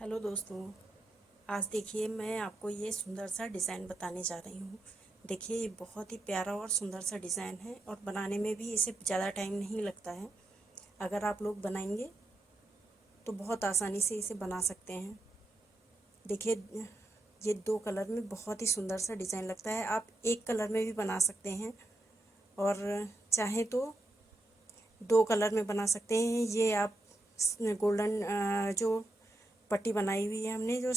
Hello दोस्तों। आज देखिए मैं आपको ये सुंदर सा डिज़ाइन बताने जा रही हूँ। देखिए ये बहुत ही प्यारा और सुंदर सा डिज़ाइन है और बनाने में भी इसे ज़्यादा टाइम नहीं लगता है। अगर आप लोग बनाएंगे तो बहुत आसानी से इसे बना सकते हैं। देखिए ये दो कलर में बहुत ही सुंदर सा डिज़ाइन लगता है। आप एक कलर में भी बना सकते हैं और चाहें तो दो कलर में बना सकते हैं। ये आप गोल्डन जो पट्टी बनाई हुई है हमने, जो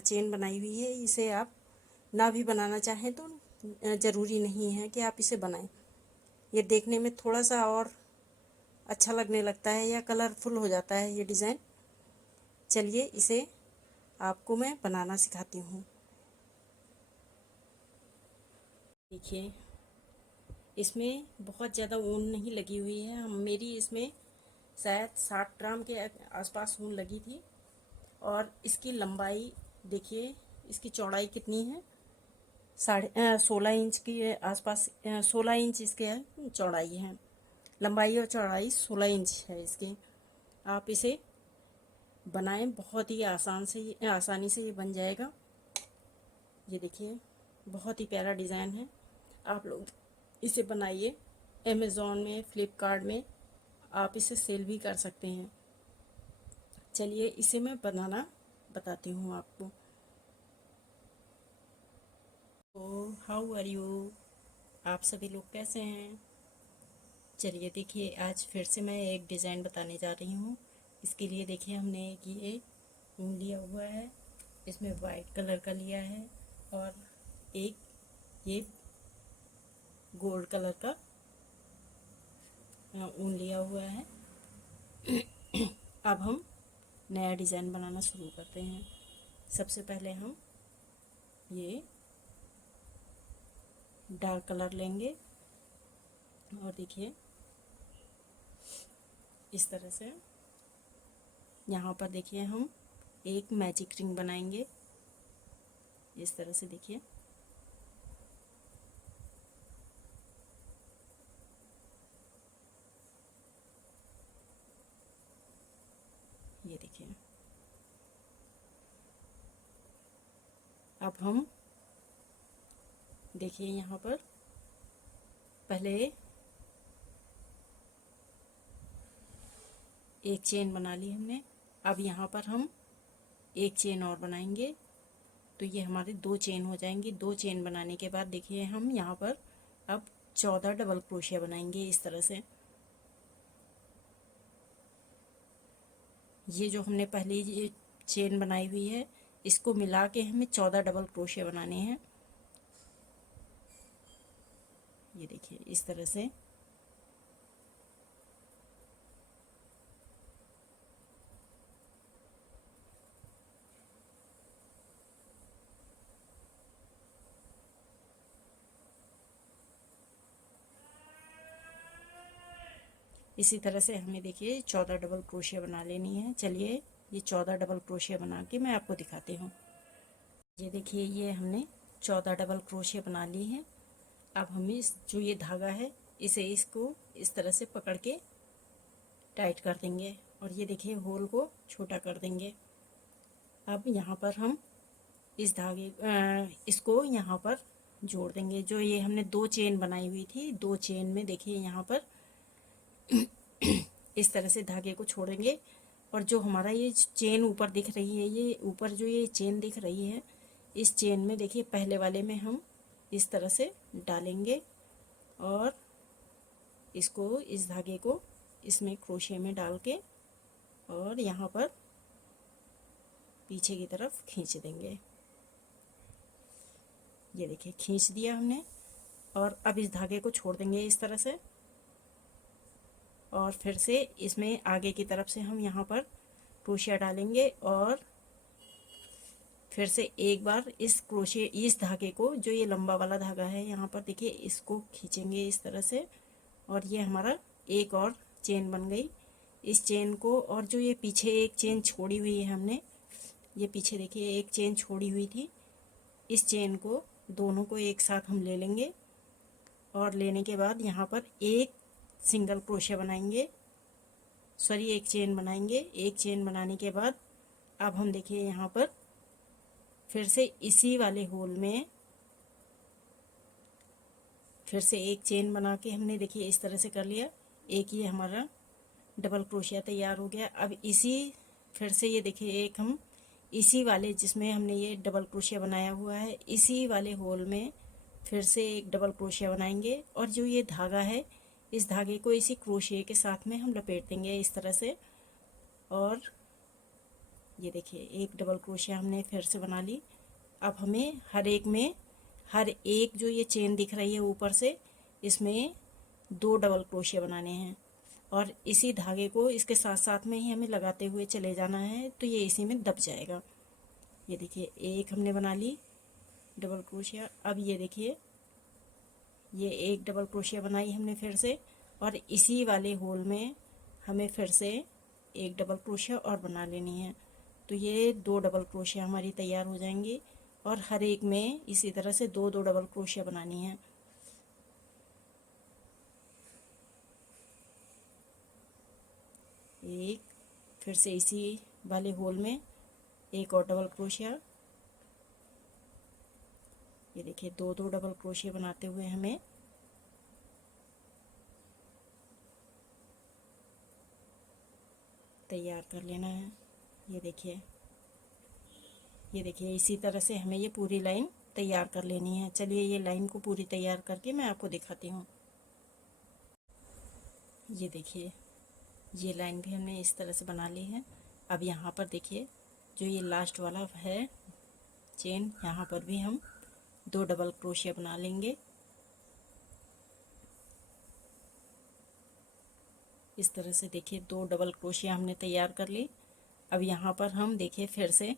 चेन बनाई हुई है, इसे आप ना भी बनाना चाहें तो ज़रूरी नहीं है कि आप इसे बनाएं। ये देखने में थोड़ा सा और अच्छा लगने लगता है या कलरफुल हो जाता है ये डिज़ाइन। चलिए इसे आपको मैं बनाना सिखाती हूँ। देखिए इसमें बहुत ज़्यादा ऊन नहीं लगी हुई है। मेरी इसमें शायद 60 ग्राम के आसपास ऊन लगी थी। और इसकी लंबाई देखिए, इसकी चौड़ाई कितनी है, 16 इंच के आसपास, 16 इंच इसके चौड़ाई है। लंबाई और चौड़ाई 16 इंच है इसकी। आप इसे बनाएं, बहुत ही आसानी से ये बन जाएगा। ये देखिए बहुत ही प्यारा डिज़ाइन है। आप लोग इसे बनाइए। अमेज़ॉन में, फ्लिपकार्ट में आप इसे सेल भी कर सकते हैं। चलिए इसे मैं बनाना बताती हूँ आपको। तो हाउ आर यू, आप सभी लोग कैसे हैं? चलिए देखिए आज फिर से मैं एक डिज़ाइन बताने जा रही हूँ। इसके लिए देखिए हमने एक ये ऊन लिया हुआ है, इसमें वाइट कलर का लिया है, और एक ये गोल्ड कलर का ऊन लिया हुआ है। अब हम नया डिज़ाइन बनाना शुरू करते हैं। सबसे पहले हम ये डार्क कलर लेंगे और देखिए इस तरह से यहाँ पर देखिए हम एक मैजिक रिंग बनाएंगे। इस तरह से देखिए, ये देखिए। अब हम देखिए यहाँ पर पहले एक चेन बना ली हमने। अब यहाँ पर हम एक चेन और बनाएंगे, तो ये हमारे दो चेन हो जाएंगी। दो चेन बनाने के बाद देखिए हम यहाँ पर अब 14 डबल क्रोशिया बनाएंगे। इस तरह से ये जो हमने पहले ये चेन बनाई हुई है, इसको मिला के हमें 14 डबल क्रोशिया बनाने हैं। ये देखिए इस तरह से। इसी तरह से हमें देखिए 14 डबल क्रोशिया बना लेनी है। चलिए ये 14 डबल क्रोशिया बना के मैं आपको दिखाती हूँ। ये देखिए ये हमने 14 डबल क्रोशिया बना ली है। अब हमें इस जो ये धागा है, इसको इस तरह से पकड़ के टाइट कर देंगे और ये देखिए होल को छोटा कर देंगे। अब यहाँ पर हम इस इसको यहाँ पर जोड़ देंगे। जो ये हमने दो चेन बनाई हुई थी, दो चेन में देखिए यहाँ पर इस तरह से धागे को छोड़ेंगे। और जो हमारा ये चेन ऊपर दिख रही है, ये ऊपर जो ये चेन दिख रही है, इस चेन में देखिए पहले वाले में हम इस तरह से डालेंगे और इसको, इस धागे को इसमें क्रोशिया में डाल के और यहाँ पर पीछे की तरफ खींच देंगे। ये देखिए खींच दिया हमने। और अब इस धागे को छोड़ देंगे इस तरह से, और फिर से इसमें आगे की तरफ से हम यहाँ पर क्रोशिया डालेंगे और फिर से एक बार इस धागे को, जो ये लंबा वाला धागा है, यहाँ पर देखिए इसको खींचेंगे इस तरह से, और ये हमारा एक और चेन बन गई। इस चेन को, और जो ये पीछे एक चेन छोड़ी हुई है हमने, ये पीछे देखिए एक चेन छोड़ी हुई थी, इस चेन को दोनों को एक साथ हम ले लेंगे और लेने के बाद यहाँ पर एक सिंगल क्रोशिया बनाएंगे, सॉरी एक चेन बनाएंगे। एक चेन बनाने के बाद अब हम देखिए यहाँ पर फिर से इसी वाले होल में फिर से एक चेन बना के हमने देखिए इस तरह से कर लिया। एक ये हमारा डबल क्रोशिया तैयार हो गया। अब इसी फिर से ये देखिए एक हम इसी वाले जिसमें हमने ये डबल क्रोशिया बनाया हुआ है, इसी वाले होल में फिर से एक डबल क्रोशिया बनाएंगे और जो ये धागा है इस धागे को इसी क्रोशिया के साथ में हम लपेट देंगे इस तरह से। और ये देखिए एक डबल क्रोशिया हमने फिर से बना ली। अब हमें हर एक जो ये चेन दिख रही है ऊपर से, इसमें 2 डबल क्रोशिया बनाने हैं और इसी धागे को इसके साथ साथ में ही हमें लगाते हुए चले जाना है, तो ये इसी में दब जाएगा। ये देखिए एक हमने बना ली डबल क्रोशिया। अब ये देखिए ये एक डबल क्रोशिया बनाई हमने फिर से और इसी वाले होल में हमें फिर से एक डबल क्रोशिया और बना लेनी है। तो ये 2 डबल क्रोशिया हमारी तैयार हो जाएंगी और हर एक में इसी तरह से 2-2 डबल क्रोशिया बनानी है। एक फिर से इसी वाले होल में एक और डबल क्रोशिया। ये देखिए 2-2 डबल क्रोशिया बनाते हुए हमें तैयार कर लेना है। ये देखिए इसी तरह से हमें ये पूरी लाइन तैयार कर लेनी है। चलिए ये लाइन को पूरी तैयार करके मैं आपको दिखाती हूँ। ये देखिए ये लाइन भी हमने इस तरह से बना ली है। अब यहाँ पर देखिए जो ये लास्ट वाला है चेन, यहाँ पर भी हम 2 डबल क्रोशिया बना लेंगे। इस तरह से देखिए 2 डबल क्रोशिया हमने तैयार कर ली। अब यहाँ पर हम देखिए फिर से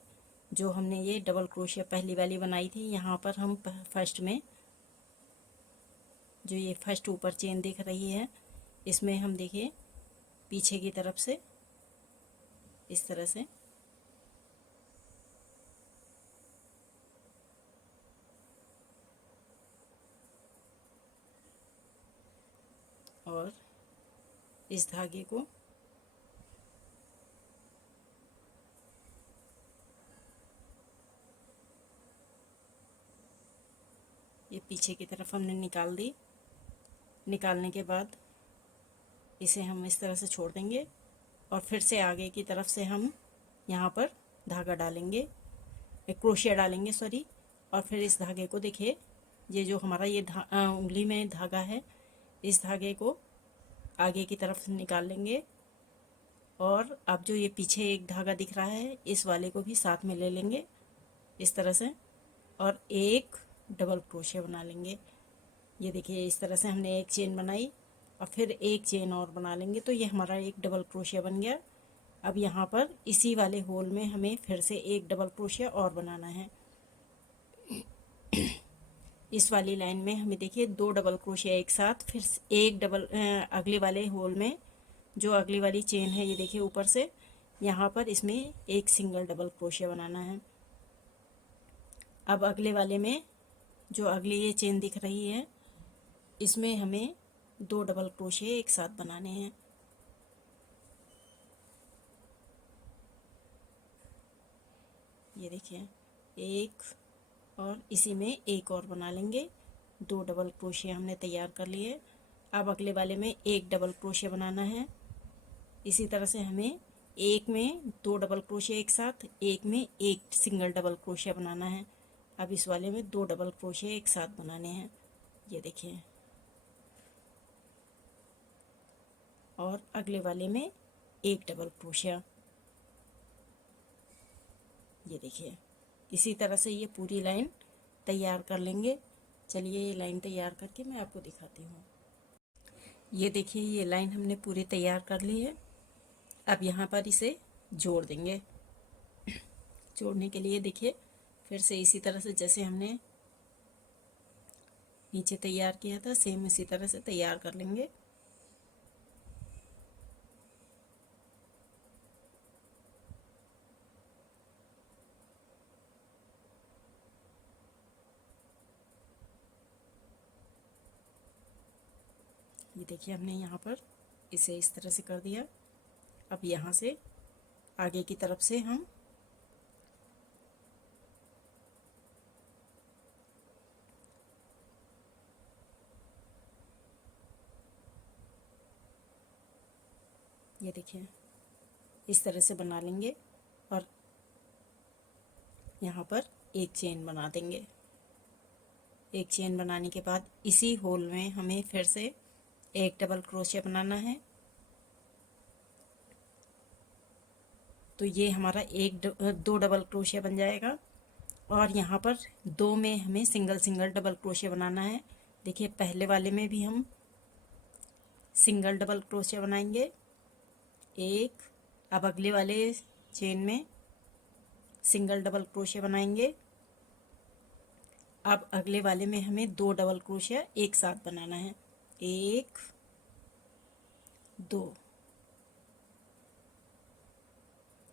जो हमने ये डबल क्रोशिया पहली वाली बनाई थी, यहाँ पर हम फर्स्ट में जो ये फर्स्ट ऊपर चेन दिख रही है, इसमें हम देखिए पीछे की तरफ से इस तरह से और इस धागे को ये पीछे की तरफ हमने निकाल दी। निकालने के बाद इसे हम इस तरह से छोड़ देंगे और फिर से आगे की तरफ से हम यहाँ पर धागा डालेंगे, क्रोशिया डालेंगे सॉरी। और फिर इस धागे को देखिए ये जो हमारा ये उंगली में धागा है, इस धागे को आगे की तरफ निकाल लेंगे और अब जो ये पीछे एक धागा दिख रहा है इस वाले को भी साथ में ले लेंगे इस तरह से और एक डबल क्रोशिया बना लेंगे। ये देखिए इस तरह से हमने एक चेन बनाई और फिर एक चेन और बना लेंगे, तो ये हमारा एक डबल क्रोशिया बन गया। अब यहाँ पर इसी वाले होल में हमें फिर से एक डबल क्रोशिया और बनाना है। इस वाली लाइन में हमें देखिए 2 डबल क्रोशिया एक साथ, फिर एक डबल अगले वाले होल में जो अगली वाली चेन है ये देखिए ऊपर से यहाँ पर इसमें एक सिंगल डबल क्रोशिया बनाना है। अब अगले वाले में जो अगली ये चेन दिख रही है इसमें हमें 2 डबल क्रोशिया एक साथ बनाने हैं। ये देखिए एक और इसी में एक और बना लेंगे। 2 डबल क्रोशिया हमने तैयार कर लिए। अब अगले वाले में एक डबल क्रोशिया बनाना है। इसी तरह से हमें एक में 2 डबल क्रोशिया एक साथ, एक में एक सिंगल डबल क्रोशिया बनाना है। अब इस वाले में 2 डबल क्रोशिया एक साथ बनाने हैं। ये देखिए और अगले वाले में एक डबल क्रोशिया। ये देखिए इसी तरह से ये पूरी लाइन तैयार कर लेंगे। चलिए ये लाइन तैयार करके मैं आपको दिखाती हूँ। ये देखिए ये लाइन हमने पूरी तैयार कर ली है। अब यहाँ पर इसे जोड़ देंगे। जोड़ने के लिए देखिए फिर से इसी तरह से जैसे हमने नीचे तैयार किया था सेम इसी तरह से तैयार कर लेंगे। ये देखिए हमने यहाँ पर इसे इस तरह से कर दिया। अब यहाँ से आगे की तरफ से हम ये देखिए इस तरह से बना लेंगे और यहाँ पर एक चेन बना देंगे। एक चेन बनाने के बाद इसी होल में हमें फिर से एक डबल क्रोशिया बनाना है। तो ये हमारा दो डबल क्रोशिया बन जाएगा और यहाँ पर दो में हमें सिंगल सिंगल डबल क्रोशिया बनाना है। देखिए पहले वाले में भी हम सिंगल डबल क्रोशिया बनाएंगे एक, अब अगले वाले चेन में सिंगल डबल क्रोशिया बनाएंगे। अब अगले वाले में हमें दो डबल क्रोशिया एक साथ बनाना है, एक दो।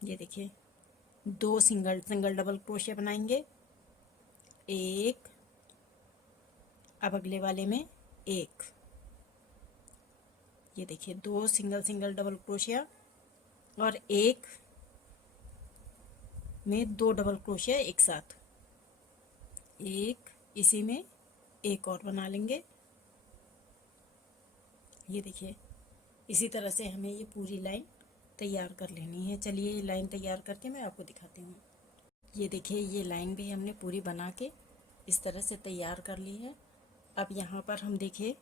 ये देखिए दो सिंगल सिंगल डबल क्रोशिया बनाएंगे एक, अब अगले वाले में एक। ये देखिए दो सिंगल सिंगल डबल क्रोशिया और एक में दो डबल क्रोशिया एक साथ, एक इसी में एक और बना लेंगे। ये देखिए इसी तरह से हमें ये पूरी लाइन तैयार कर लेनी है। चलिए ये लाइन तैयार करके मैं आपको दिखाती हूँ। ये देखिए ये लाइन भी हमने पूरी बना के इस तरह से तैयार कर ली है। अब यहाँ पर हम देखिए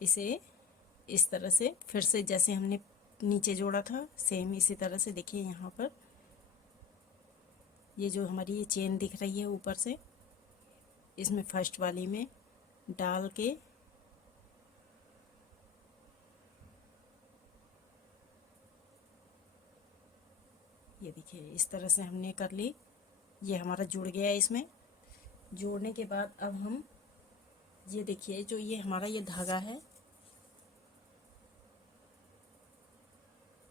इसे इस तरह से फिर से जैसे हमने नीचे जोड़ा था सेम इसी तरह से देखिए यहाँ पर ये जो हमारी ये चेन दिख रही है ऊपर से, इसमें फर्स्ट वाली में डाल के ये देखिए इस तरह से हमने कर ली। ये हमारा जुड़ गया है। इसमें जोड़ने के बाद अब हम ये देखिए जो ये हमारा ये धागा है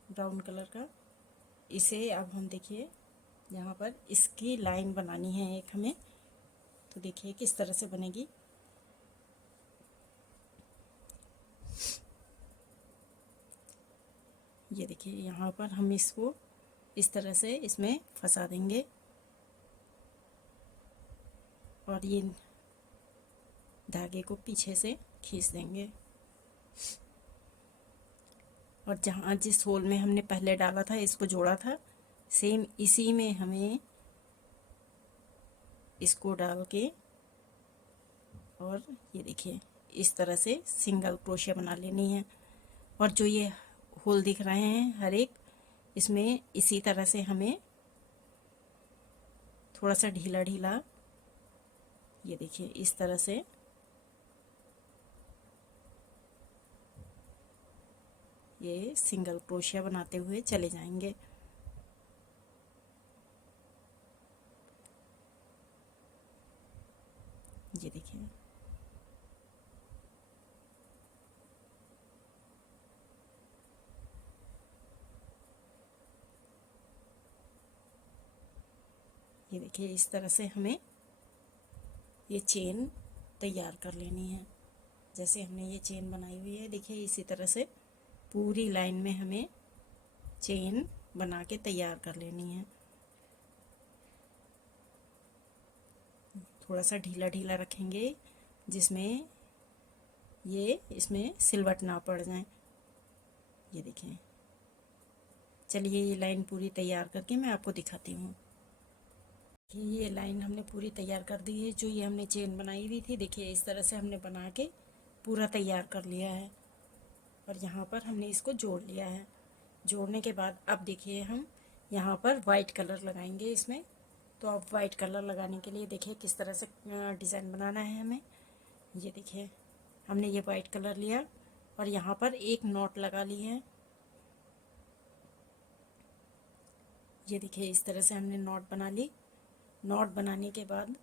ब्राउन कलर का, इसे अब हम देखिए यहाँ पर इसकी लाइन बनानी है एक हमें। तो देखिए किस तरह से बनेगी। ये देखिए यहाँ पर हम इसको इस तरह से इसमें फंसा देंगे और ये धागे को पीछे से खींच देंगे और जहाँ जिस होल में हमने पहले डाला था इसको जोड़ा था सेम इसी में हमें इसको डाल के और ये देखिए इस तरह से सिंगल क्रोशिया बना लेनी है। और जो ये होल दिख रहे हैं हर एक, इसमें इसी तरह से हमें थोड़ा सा ढीला ढीला ये देखिए इस तरह से ये सिंगल क्रोशिया बनाते हुए चले जाएंगे। ये देखिए ये देखिए इस तरह से हमें ये चेन तैयार कर लेनी है। जैसे हमने ये चेन बनाई हुई है देखिए इसी तरह से पूरी लाइन में हमें चेन बना के तैयार कर लेनी है। थोड़ा सा ढीला ढीला रखेंगे जिसमें ये इसमें सिलवट ना पड़ जाए। ये देखिए चलिए ये लाइन पूरी तैयार करके मैं आपको दिखाती हूँ। ये लाइन हमने पूरी तैयार कर दी है। जो ये हमने चेन बनाई हुई थी देखिए इस तरह से हमने बना के पूरा तैयार कर लिया है और यहाँ पर हमने इसको जोड़ लिया है। जोड़ने के बाद अब देखिए हम यहाँ पर वाइट कलर लगाएंगे इसमें। तो अब वाइट कलर लगाने के लिए देखिए किस तरह से डिज़ाइन बनाना है हमें। ये देखिए हमने ये वाइट कलर लिया और यहाँ पर एक नॉट लगा ली है। ये देखिए इस तरह से हमने नॉट बना ली। नॉट बनाने के बाद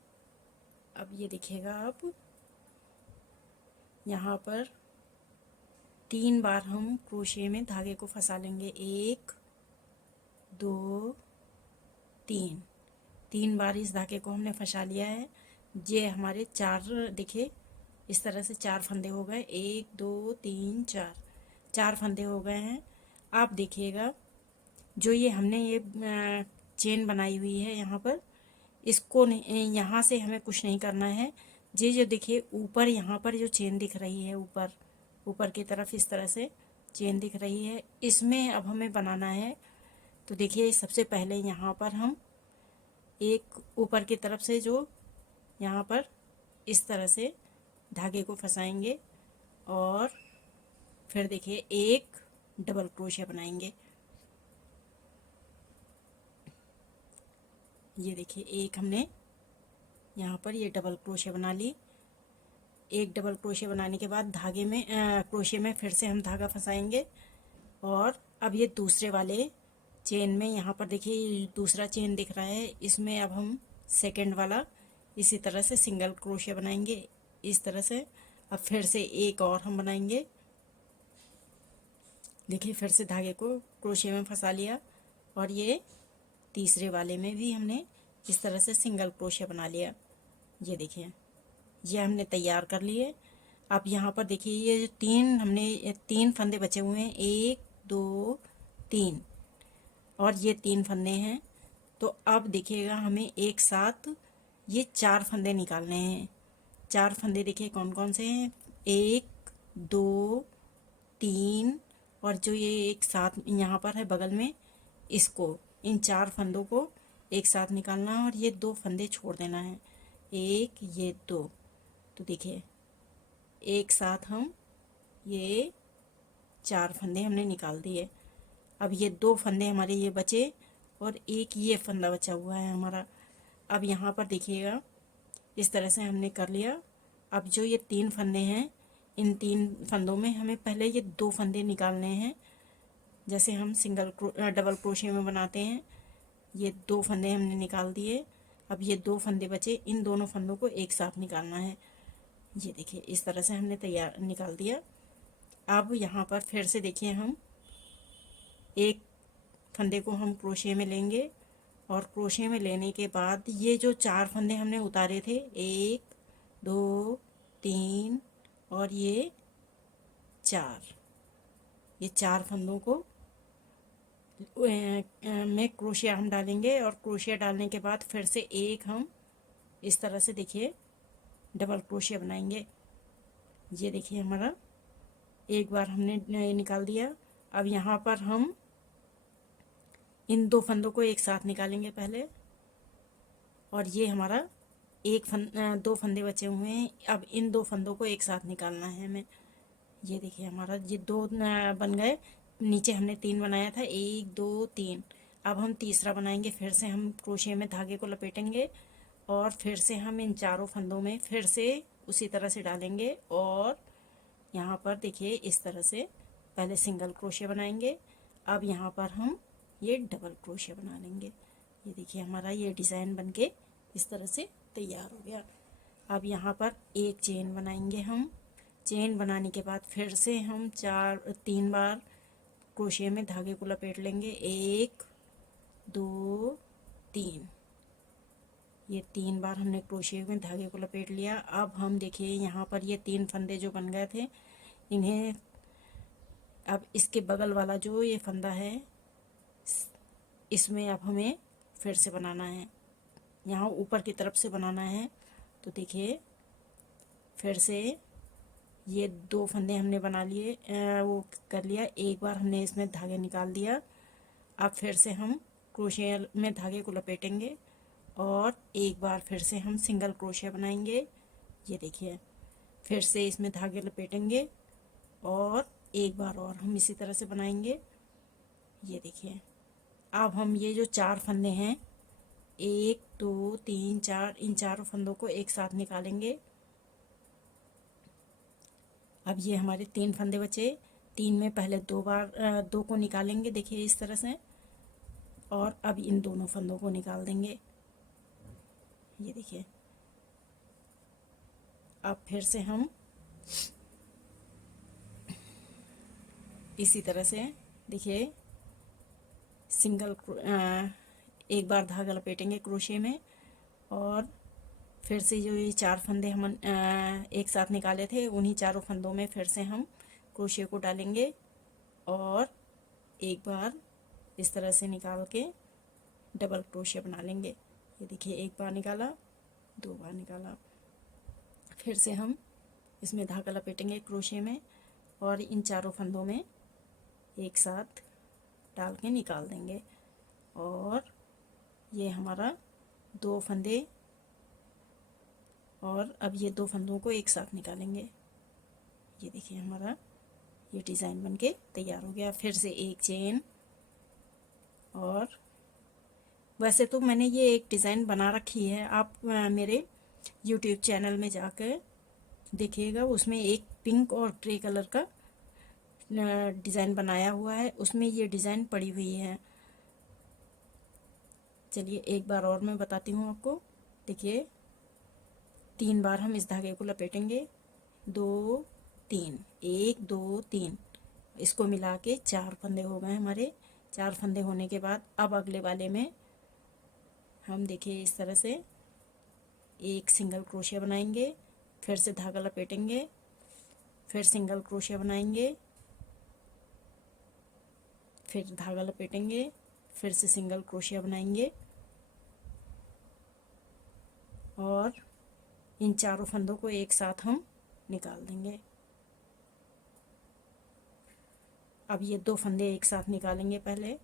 अब ये देखिएगा आप यहाँ पर 3 बार हम क्रोशे में धागे को फंसा लेंगे। 1 2 3 बार इस धागे को हमने फंसा लिया है। ये हमारे 4 देखिए इस तरह से 4 फंदे हो गए। 1 2 3 4 फंदे हो गए हैं। आप देखिएगा जो ये हमने ये चेन बनाई हुई है यहाँ पर, इसको नहीं, यहाँ से हमें कुछ नहीं करना है। ये जो देखिए ऊपर यहाँ पर जो चेन दिख रही है ऊपर ऊपर की तरफ इस तरह से, चेन दिख रही है, इसमें अब हमें बनाना है। तो देखिए सबसे पहले यहाँ पर हम एक ऊपर की तरफ से जो यहाँ पर इस तरह से धागे को फंसाएंगे और फिर देखिए एक डबल क्रोशिया बनाएंगे। ये देखिए एक हमने यहाँ पर ये डबल क्रोशिया बना ली। एक डबल क्रोशिया बनाने के बाद धागे में क्रोशिया में फिर से हम धागा फंसाएंगे और अब ये दूसरे वाले चेन में यहाँ पर देखिए दूसरा चेन दिख रहा है, इसमें अब हम सेकंड वाला इसी तरह से सिंगल क्रोशिया बनाएंगे इस तरह से। अब फिर से एक और हम बनाएंगे। देखिए फिर से धागे को क्रोशिया में फंसा लिया और ये तीसरे वाले में भी हमने इस तरह से सिंगल क्रोशिया बना लिया। ये देखिए ये हमने तैयार कर लिए। अब यहाँ पर देखिए ये तीन फंदे बचे हुए हैं, 1 2 3 और ये 3 फंदे हैं। तो अब देखिएगा हमें एक साथ ये 4 फंदे निकालने हैं। 4 फंदे देखिए कौन कौन से हैं, 1 2 3 और जो ये एक साथ यहाँ पर है बगल में, इसको इन 4 फंदों को एक साथ निकालना है और ये 2 फंदे छोड़ देना है, एक ये 2। तो देखिए एक साथ हम ये 4 फंदे हमने निकाल दिए। अब ये 2 फंदे हमारे ये बचे और एक ये फंदा बचा हुआ है हमारा। अब यहाँ पर देखिएगा इस तरह से हमने कर लिया। अब जो ये 3 फंदे हैं, इन 3 फंदों में हमें पहले ये 2 फंदे निकालने हैं, जैसे हम डबल क्रोशिया में बनाते हैं। ये 2 फंदे हमने निकाल दिए। अब ये 2 फंदे बचे, इन दोनों फंदों को एक साथ निकालना है। ये देखिए इस तरह से हमने तैयार निकाल दिया। अब यहाँ पर फिर से देखिए हम एक फंदे को हम क्रोशिया में लेंगे और क्रोशिया में लेने के बाद ये जो 4 फंदे हमने उतारे थे, 1 2 3 और ये 4, ये 4 फंदों को में क्रोशिया हम डालेंगे और क्रोशिया डालने के बाद फिर से एक हम इस तरह से देखिए डबल क्रोशिया बनाएंगे। ये देखिए हमारा एक बार हमने निकाल दिया। अब यहाँ पर हम इन 2 फंदों को एक साथ निकालेंगे पहले और ये हमारा 2 फंदे बचे हुए हैं। अब इन 2 फंदों को एक साथ निकालना है हमें। ये देखिए हमारा ये 2 बन गए। नीचे हमने 3 बनाया था, 1 2 3। अब हम तीसरा बनाएंगे। फिर से हम क्रोशिया में धागे को लपेटेंगे और फिर से हम इन 4 फंदों में फिर से उसी तरह से डालेंगे और यहाँ पर देखिए इस तरह से पहले सिंगल क्रोशिया बनाएंगे। अब यहाँ पर हम ये डबल क्रोशिया बना लेंगे। ये देखिए हमारा ये डिज़ाइन बनके इस तरह से तैयार हो गया। अब यहाँ पर एक चेन बनाएंगे हम। चेन बनाने के बाद फिर से हम 3 बार क्रोशिया में धागे को लपेट लेंगे, 1 2 3। ये 3 बार हमने क्रोशिया में धागे को लपेट लिया। अब हम देखिए यहाँ पर ये 3 फंदे जो बन गए थे, इन्हें अब इसके बगल वाला जो ये फंदा है, इसमें अब हमें फिर से बनाना है, यहाँ ऊपर की तरफ से बनाना है। तो देखिए फिर से ये 2 फंदे हमने बना लिए, वो कर लिया। एक बार हमने इसमें धागे निकाल दिया। अब फिर से हम क्रोशिया में धागे को लपेटेंगे और एक बार फिर से हम सिंगल क्रोशिया बनाएंगे। ये देखिए फिर से इसमें धागे लपेटेंगे और एक बार और हम इसी तरह से बनाएंगे। ये देखिए अब हम ये जो 4 फंदे हैं, 1 2 3 4, इन 4 फंदों को एक साथ निकालेंगे। अब ये हमारे 3 फंदे बचे। 3 में पहले 2 को निकालेंगे, देखिए इस तरह से, और अब इन दोनों फंदों को निकाल देंगे। ये देखिए अब फिर से हम इसी तरह से देखिए एक बार धागा लपेटेंगे क्रोशिया में और फिर से जो ये 4 फंदे हम एक साथ निकाले थे, उन्हीं 4 फंदों में फिर से हम क्रोशिया को डालेंगे और एक बार इस तरह से निकाल के डबल क्रोशिया बना लेंगे। ये देखिए एक बार निकाला, 2 बार निकाला, फिर से हम इसमें धागा लपेटेंगे क्रोशिया में और इन 4 फंदों में एक साथ डाल के निकाल देंगे। और ये हमारा 2 फंदे, और अब ये 2 फंदों को एक साथ निकालेंगे। ये देखिए हमारा ये डिज़ाइन बनके तैयार हो गया। फिर से एक चेन, और वैसे तो मैंने ये एक डिज़ाइन बना रखी है, आप मेरे YouTube चैनल में जाकर देखिएगा, उसमें एक पिंक और ग्रे कलर का डिज़ाइन बनाया हुआ है, उसमें ये डिज़ाइन पड़ी हुई है। चलिए एक बार और मैं बताती हूँ आपको। देखिए 3 बार हम इस धागे को लपेटेंगे, 2 3, 1 2 3, इसको मिला के 4 फंदे हो गए हमारे। 4 फंदे होने के बाद अब अगले वाले में हम देखिए इस तरह से एक सिंगल क्रोशिया बनाएंगे, फिर से धागा लपेटेंगे, फिर सिंगल क्रोशिया बनाएंगे, फिर धागा लपेटेंगे, फिर से सिंगल क्रोशिया बनाएंगे, और इन चारों फंदों को एक साथ हम निकाल देंगे। अब ये 2 फंदे एक साथ निकालेंगे पहले,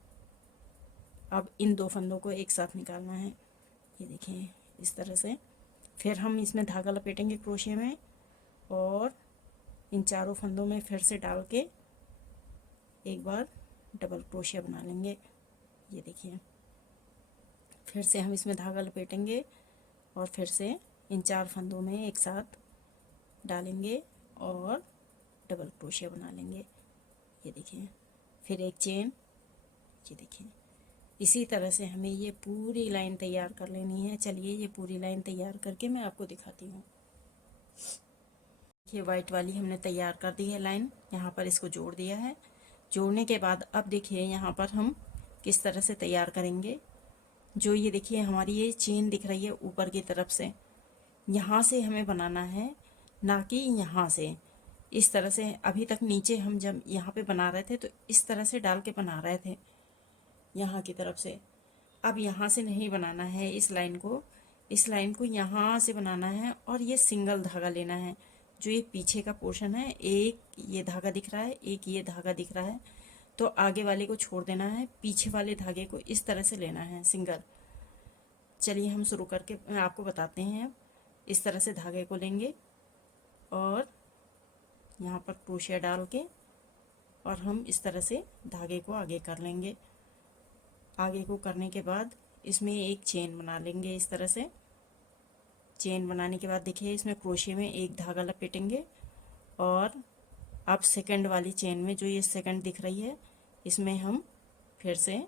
अब इन 2 फंदों को एक साथ निकालना है। ये देखिए इस तरह से। फिर हम इसमें धागा लपेटेंगे क्रोशिया में, और इन चारों फंदों में फिर से डाल के एक बार डबल क्रोशिया बना लेंगे। ये देखिए फिर से हम इसमें धागा लपेटेंगे, और फिर से इन 4 फंदों में एक साथ डालेंगे और डबल क्रोशिया बना लेंगे। ये देखिए फिर एक चेन। ये देखिए इसी तरह से हमें ये पूरी लाइन तैयार कर लेनी है। चलिए ये पूरी लाइन तैयार करके मैं आपको दिखाती हूँ। ये वाइट वाली हमने तैयार कर दी है लाइन, यहाँ पर इसको जोड़ दिया है। जोड़ने के बाद अब देखिए यहाँ पर हम किस तरह से तैयार करेंगे। जो ये देखिए हमारी ये चेन दिख रही है ऊपर की तरफ से, यहाँ से हमें बनाना है, ना कि यहाँ से। इस तरह से अभी तक नीचे हम जब यहाँ पे बना रहे थे तो इस तरह से डाल के बना रहे थे यहाँ की तरफ से। अब यहाँ से नहीं बनाना है इस लाइन को, इस लाइन को यहाँ से बनाना है, और ये सिंगल धागा लेना है। जो ये पीछे का पोर्शन है, एक ये धागा दिख रहा है, एक ये धागा दिख रहा है, तो आगे वाले को छोड़ देना है, पीछे वाले धागे को इस तरह से लेना है सिंगल। चलिए हम शुरू करके आपको बताते हैं। इस तरह से धागे को लेंगे और यहाँ पर क्रोशिया डाल के, और हम इस तरह से धागे को आगे कर लेंगे। आगे को करने के बाद इसमें एक चेन बना लेंगे इस तरह से। चेन बनाने के बाद देखिए इसमें क्रोशिया में एक धागा लपेटेंगे, और अब सेकंड वाली चेन में जो ये सेकंड दिख रही है, इसमें हम फिर से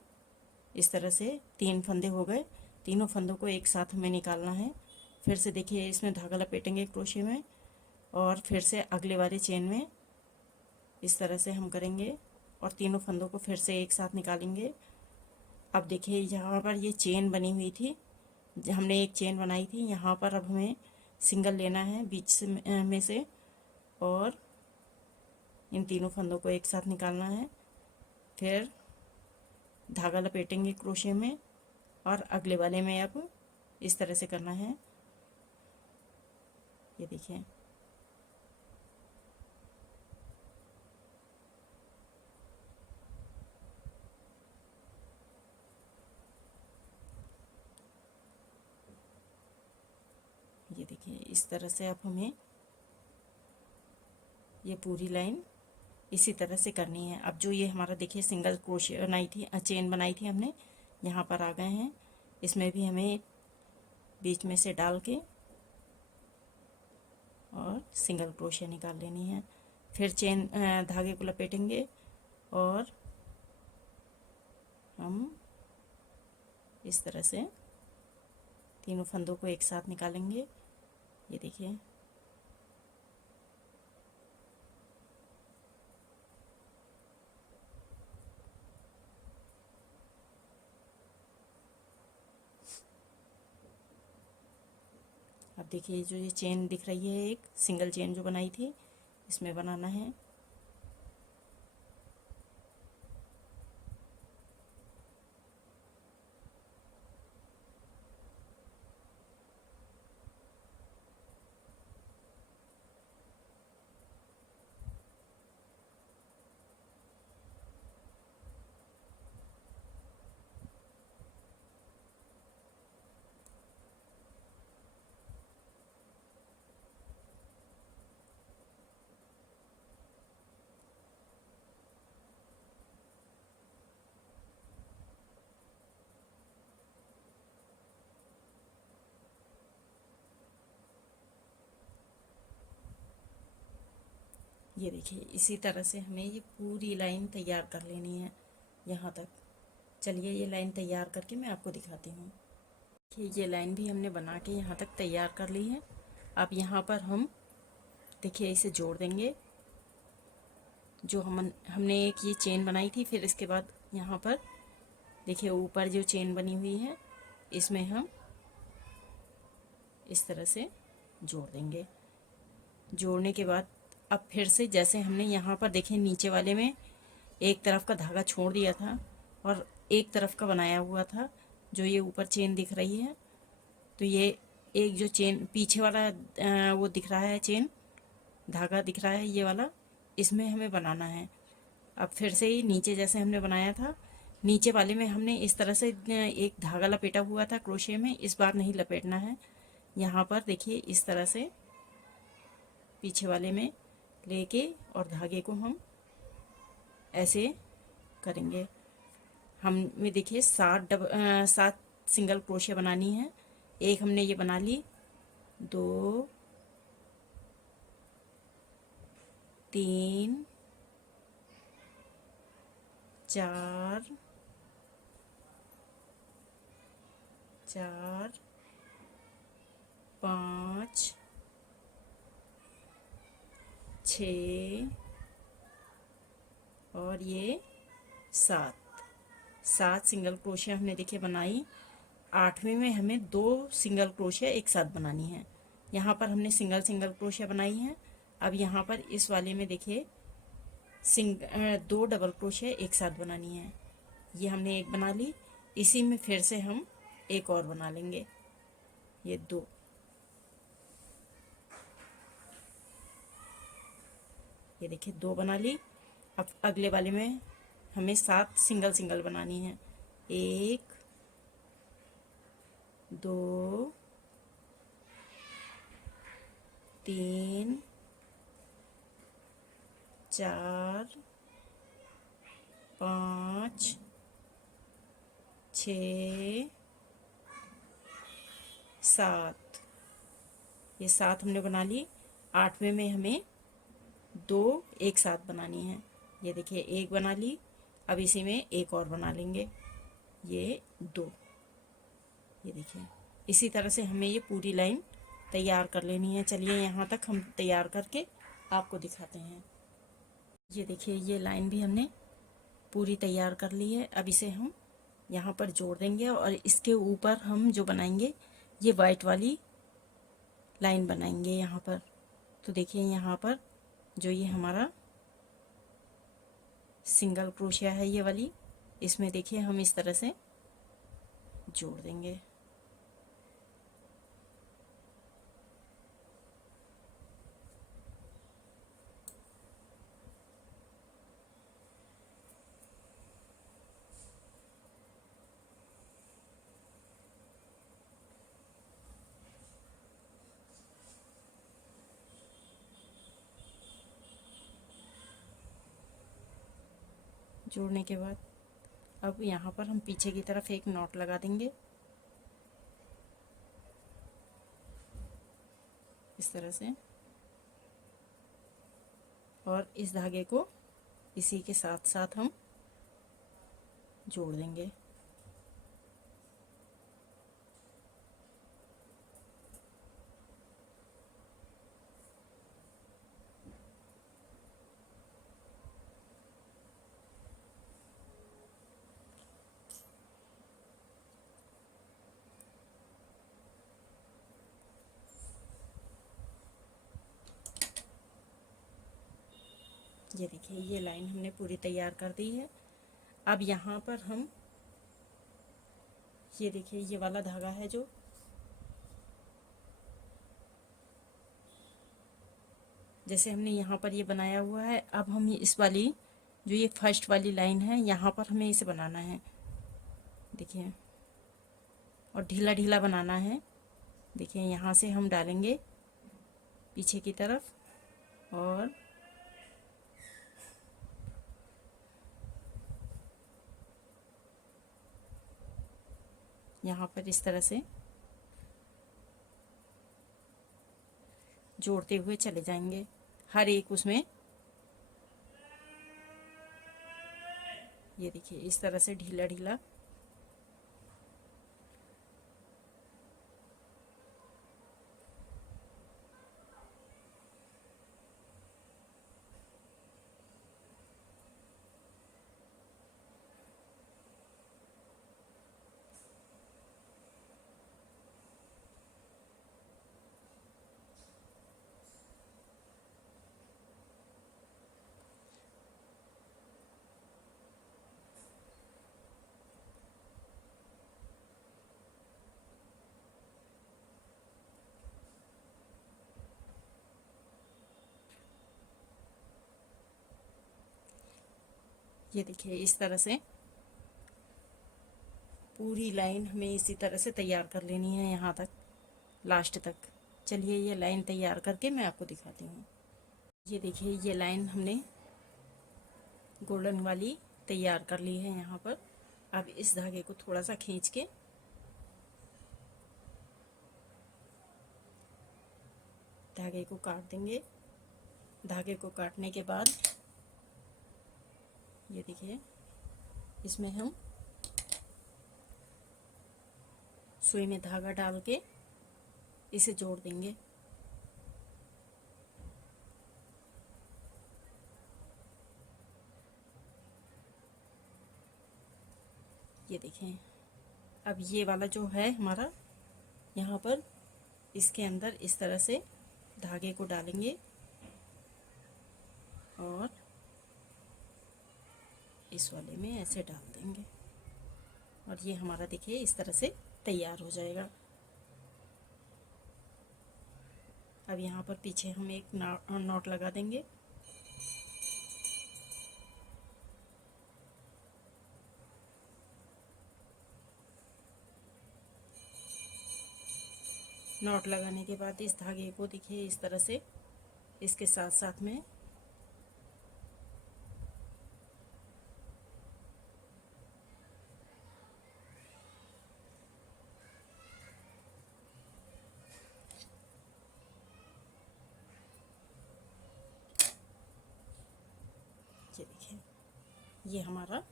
इस तरह से 3 फंदे हो गए। तीनों फंदों को एक साथ हमें निकालना है। फिर से देखिए इसमें धागा लपेटेंगे क्रोशिया में, और फिर से अगले वाली चेन में इस तरह से हम करेंगे, और तीनों फंदों को फिर से एक साथ निकालेंगे। अब देखिए यहाँ पर ये चेन बनी हुई थी, हमने एक चेन बनाई थी, यहाँ पर अब हमें सिंगल लेना है बीच में से, और इन तीनों फंदों को एक साथ निकालना है। फिर धागा लपेटेंगे क्रोशिया में, और अगले वाले में अब इस तरह से करना है। ये देखिए ये देखिए इस तरह से अब हमें ये पूरी लाइन इसी तरह से करनी है। अब जो ये हमारा देखिए सिंगल क्रोशिया बनाई थी, चेन बनाई थी हमने, यहाँ पर आ गए हैं। इसमें भी हमें बीच में से डाल के और सिंगल क्रोशिया निकाल लेनी है। फिर चेन धागे को लपेटेंगे, और हम इस तरह से तीनों फंदों को एक साथ निकालेंगे। ये देखिए अब देखिए जो ये चेन दिख रही है, एक सिंगल चेन जो बनाई थी, इसमें बनाना है। ये देखिए इसी तरह से हमें ये पूरी लाइन तैयार कर लेनी है यहाँ तक। चलिए ये लाइन तैयार करके मैं आपको दिखाती हूँ। ये लाइन भी हमने बना के यहाँ तक तैयार कर ली है। अब यहाँ पर हम देखिए इसे जोड़ देंगे। जो हमने एक ये चेन बनाई थी, फिर इसके बाद यहाँ पर देखिए ऊपर जो चेन बनी हुई है इसमें हम इस तरह से जोड़ देंगे। जोड़ने के बाद अब फिर से जैसे हमने यहाँ पर देखिए नीचे वाले में एक तरफ का धागा छोड़ दिया था और एक तरफ का बनाया हुआ था, जो ये ऊपर चेन दिख रही है, तो ये एक जो चेन पीछे वाला वो दिख रहा है, चेन धागा दिख रहा है ये वाला, इसमें हमें बनाना है। अब फिर से ही नीचे जैसे हमने बनाया था, नीचे वाले में हमने इस तरह से एक धागा लपेटा हुआ था क्रोशे में, इस बार नहीं लपेटना है। यहाँ पर देखिए इस तरह से पीछे वाले में लेके और धागे को हम ऐसे करेंगे। हमें देखिए 7 सिंगल क्रोशे बनानी है। एक हमने ये बना ली, 2 3 4 5 6 और ये 7 सिंगल क्रोशिया हमने देखिए बनाई। 8वें में हमें 2 सिंगल क्रोशिया एक साथ बनानी है। यहाँ पर हमने सिंगल क्रोशिया बनाई है। अब यहाँ पर इस वाले में देखिए 2 डबल क्रोशिया एक साथ बनानी है। ये हमने एक बना ली, इसी में फिर से हम एक और बना लेंगे, ये 2। ये देखिए 2 बना ली। अब अगले वाले में हमें 7 सिंगल बनानी है। 1 2 3 4 5 6 7। ये 7 हमने बना ली। 8वें में हमें 2 एक साथ बनानी है। ये देखिए 1 बना ली। अब इसी में एक और बना लेंगे, ये 2। ये देखिए इसी तरह से हमें ये पूरी लाइन तैयार कर लेनी है। चलिए यहाँ तक हम तैयार करके आपको दिखाते हैं। ये देखिए ये लाइन भी हमने पूरी तैयार कर ली है। अब इसे हम यहाँ पर जोड़ देंगे और इसके ऊपर हम जो बनाएंगे ये वाइट वाली लाइन बनाएंगे यहाँ पर। तो देखिए यहाँ पर जो ये हमारा सिंगल क्रोशिया है ये वाली, इसमें देखिए हम इस तरह से जोड़ देंगे। जोड़ने के बाद अब यहाँ पर हम पीछे की तरफ एक नॉट लगा देंगे इस तरह से, और इस धागे को इसी के साथ साथ हम जोड़ देंगे। ये देखिए ये लाइन हमने पूरी तैयार कर दी है। अब यहाँ पर हम ये देखिए ये वाला धागा है जो जैसे हमने यहाँ पर ये बनाया हुआ है, अब हम इस वाली जो ये फर्स्ट वाली लाइन है यहाँ पर हमें इसे बनाना है। देखिए और ढीला ढीला बनाना है। देखिए यहाँ से हम डालेंगे पीछे की तरफ और यहाँ पर इस तरह से जोड़ते हुए चले जाएंगे। हर एक उसमें ये देखिए इस तरह से ढीला ढीला। ये देखिए इस तरह से पूरी लाइन हमें इसी तरह से तैयार कर लेनी है यहाँ तक, लास्ट तक। चलिए ये लाइन तैयार करके मैं आपको दिखाती हूँ। ये देखिए ये लाइन हमने गोल्डन वाली तैयार कर ली है यहाँ पर। अब इस धागे को थोड़ा सा खींच के धागे को काट देंगे। धागे को काटने के बाद ये देखिए इसमें हम सुई में धागा डाल के इसे जोड़ देंगे। ये देखें, अब ये वाला जो है हमारा यहाँ पर, इसके अंदर इस तरह से धागे को डालेंगे और इस वाले में ऐसे डाल देंगे और ये हमारा देखिए इस तरह से तैयार हो जाएगा। अब यहाँ पर पीछे हम एक नॉट लगा देंगे। नॉट लगाने के बाद इस धागे को देखिए इस तरह से इसके साथ साथ में ये देखिए ये हमारा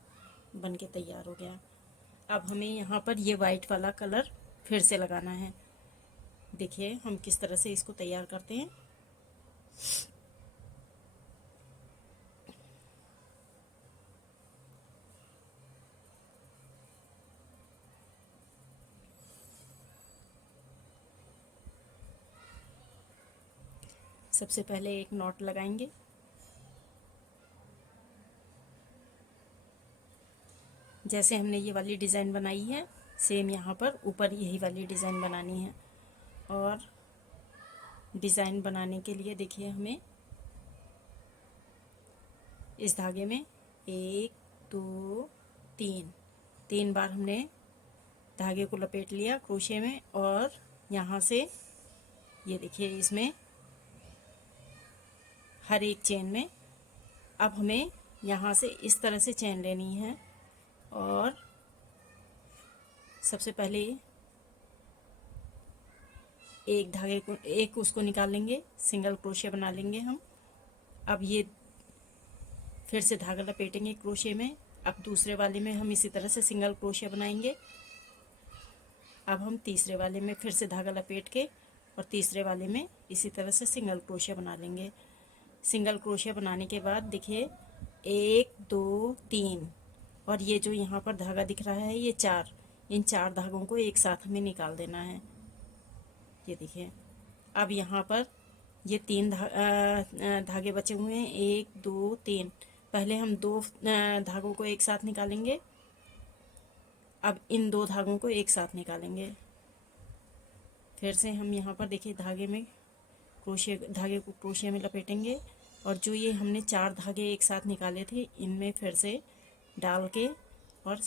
बन के तैयार हो गया। अब हमें यहाँ पर ये वाइट वाला कलर फिर से लगाना है। देखिए हम किस तरह से इसको तैयार करते हैं। सबसे पहले एक नॉट लगाएंगे, जैसे हमने ये वाली डिज़ाइन बनाई है सेम यहाँ पर ऊपर यही वाली डिज़ाइन बनानी है। और डिज़ाइन बनाने के लिए देखिए हमें इस धागे में 1 2 3 बार हमने धागे को लपेट लिया क्रोशे में और यहाँ से ये देखिए इसमें हर एक चेन में अब हमें यहाँ से इस तरह से चेन लेनी है और सबसे पहले एक धागे को एक उसको निकाल लेंगे, सिंगल क्रोशे बना लेंगे हम। अब ये फिर से धागा लपेटेंगे क्रोशे में। अब दूसरे वाले में हम इसी तरह से सिंगल क्रोशे बनाएंगे। अब हम तीसरे वाले में फिर से धागा लपेट के और तीसरे वाले में इसी तरह से सिंगल क्रोशे बना लेंगे। सिंगल क्रोशे बनाने के बाद देखिए 1 2 3 और ये जो यहाँ पर धागा दिख रहा है ये 4, इन 4 धागों को एक साथ हमें निकाल देना है। ये देखिए अब यहाँ पर ये 3 धागे बचे हुए हैं, 1 2 3। पहले हम 2 धागों को एक साथ निकालेंगे। अब इन 2 धागों को एक साथ निकालेंगे। फिर से हम यहाँ पर देखिए धागे को क्रोशे में लपेटेंगे और जो ये हमने 4 धागे एक साथ निकाले थे इनमें फिर से डाल के और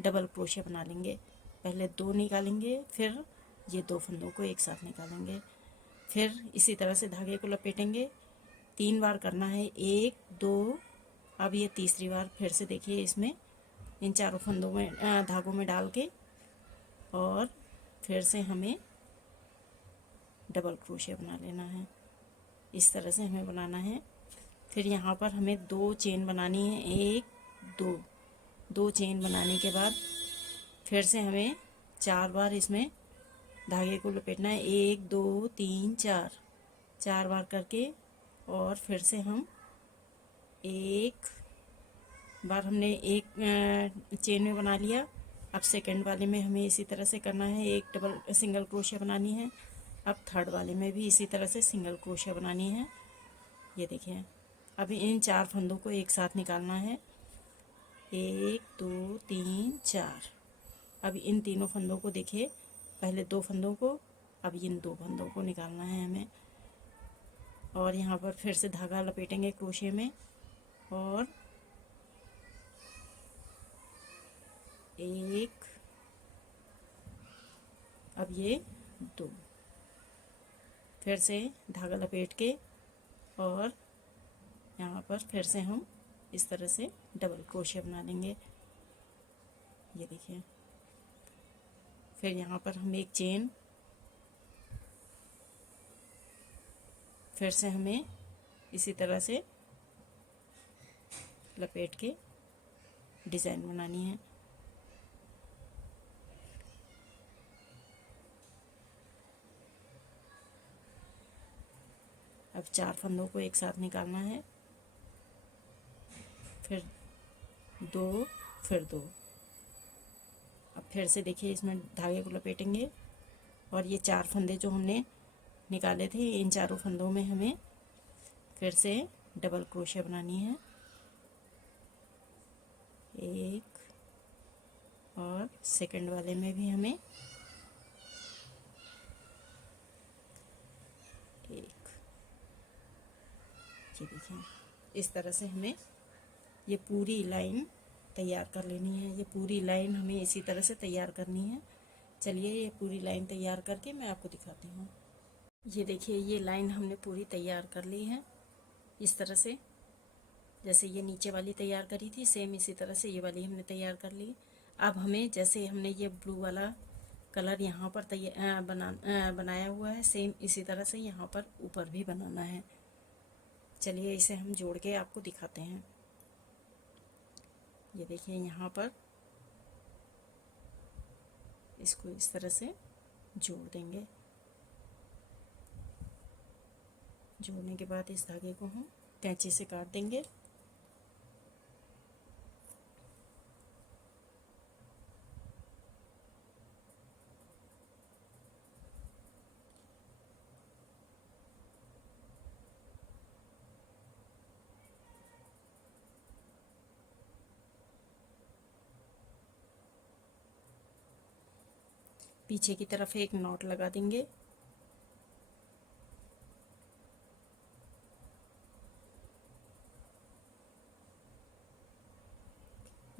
डबल क्रोशे बना लेंगे। पहले 2 निकालेंगे, फिर ये 2 फंदों को एक साथ निकालेंगे, फिर इसी तरह से धागे को लपेटेंगे। 3 बार करना है, 1 2। अब ये तीसरी बार फिर से देखिए इसमें इन 4 फंदों में धागों में डाल के और फिर से हमें डबल क्रोशे बना लेना है। इस तरह से हमें बनाना है। फिर यहाँ पर हमें 2 चेन बनानी है, 1 2। 2 चेन बनाने के बाद फिर से हमें 4 बार इसमें धागे को लपेटना है। 1 2 3 4, 4 बार करके, और फिर से हम एक बार हमने एक चेन में बना लिया। अब सेकंड वाले में हमें इसी तरह से करना है, एक डबल सिंगल क्रोशिया बनानी है। अब थर्ड वाले में भी इसी तरह से सिंगल क्रोशिया बनानी है। ये देखिए, अभी इन 4 फंदों को एक साथ निकालना है। 1 2 3 4। अब इन तीनों फंदों को देखिए, पहले 2 फंदों को, अब इन 2 फंदों को निकालना है हमें। और यहाँ पर फिर से धागा लपेटेंगे क्रोशिया में, और 1, अब ये 2, फिर से धागा लपेट के, और यहाँ पर फिर से हम इस तरह से डबल क्रोशिया बना लेंगे। ये देखिए, फिर यहाँ पर हम एक चेन, फिर से हमें इसी तरह से लपेट के डिज़ाइन बनानी है। अब 4 फंदों को एक साथ निकालना है, फिर 2, फिर 2। अब फिर से देखिए, इसमें धागे को लपेटेंगे, और ये 4 फंदे जो हमने निकाले थे, इन चारों फंदों में हमें फिर से डबल क्रोशिया बनानी है। 1, और सेकंड वाले में भी हमें 1। ये देखिए, इस तरह से हमें ये पूरी लाइन तैयार कर लेनी है। ये पूरी लाइन हमें इसी तरह से तैयार करनी है। चलिए, ये पूरी लाइन तैयार करके मैं आपको दिखाती हूँ। ये देखिए, ये लाइन हमने पूरी तैयार कर ली है। इस तरह से, जैसे ये नीचे वाली तैयार करी थी, सेम इसी तरह से ये वाली हमने तैयार कर ली। अब हमें, जैसे हमने ये ब्लू वाला कलर यहाँ पर बनाया हुआ है, सेम इसी तरह से यहाँ पर ऊपर भी बनाना है। चलिए, इसे हम जोड़ के आपको दिखाते हैं। ये देखिए, यहाँ पर इसको इस तरह से जोड़ देंगे। जोड़ने के बाद इस धागे को हम कैंची से काट देंगे। पीछे की तरफ एक नॉट लगा देंगे।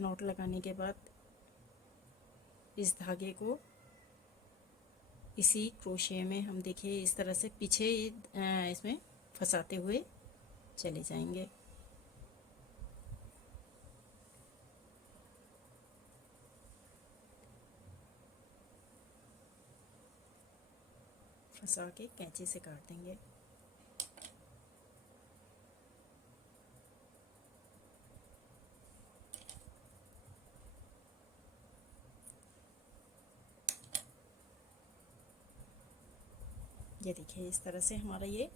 नॉट लगाने के बाद इस धागे को इसी क्रोशिया में हम, देखिए, इस तरह से पीछे इसमें फंसाते हुए चले जाएंगे। फंसा के कैंची से काट देंगे। ये देखिए, इस तरह से हमारा ये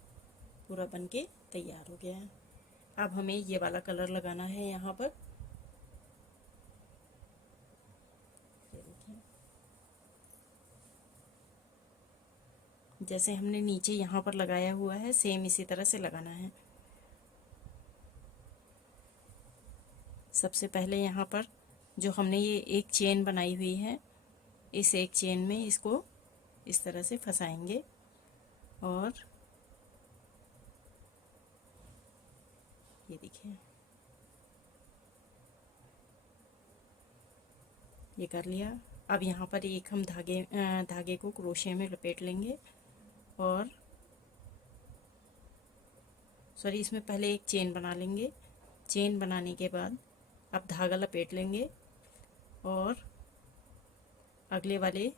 पूरा बन के तैयार हो गया है। अब हमें ये वाला कलर लगाना है यहाँ पर। ये देखिए, जैसे हमने नीचे यहाँ पर लगाया हुआ है, सेम इसी तरह से लगाना है। सबसे पहले यहाँ पर जो हमने ये एक चेन बनाई हुई है, इस एक चेन में इसको इस तरह से फंसाएंगे, और ये देखिए, ये कर लिया। अब यहाँ पर एक हम धागे को क्रोशिया में लपेट लेंगे, और सॉरी, इसमें पहले एक चेन बना लेंगे। चेन बनाने के बाद अब धागा लपेट लेंगे, और अगले वाले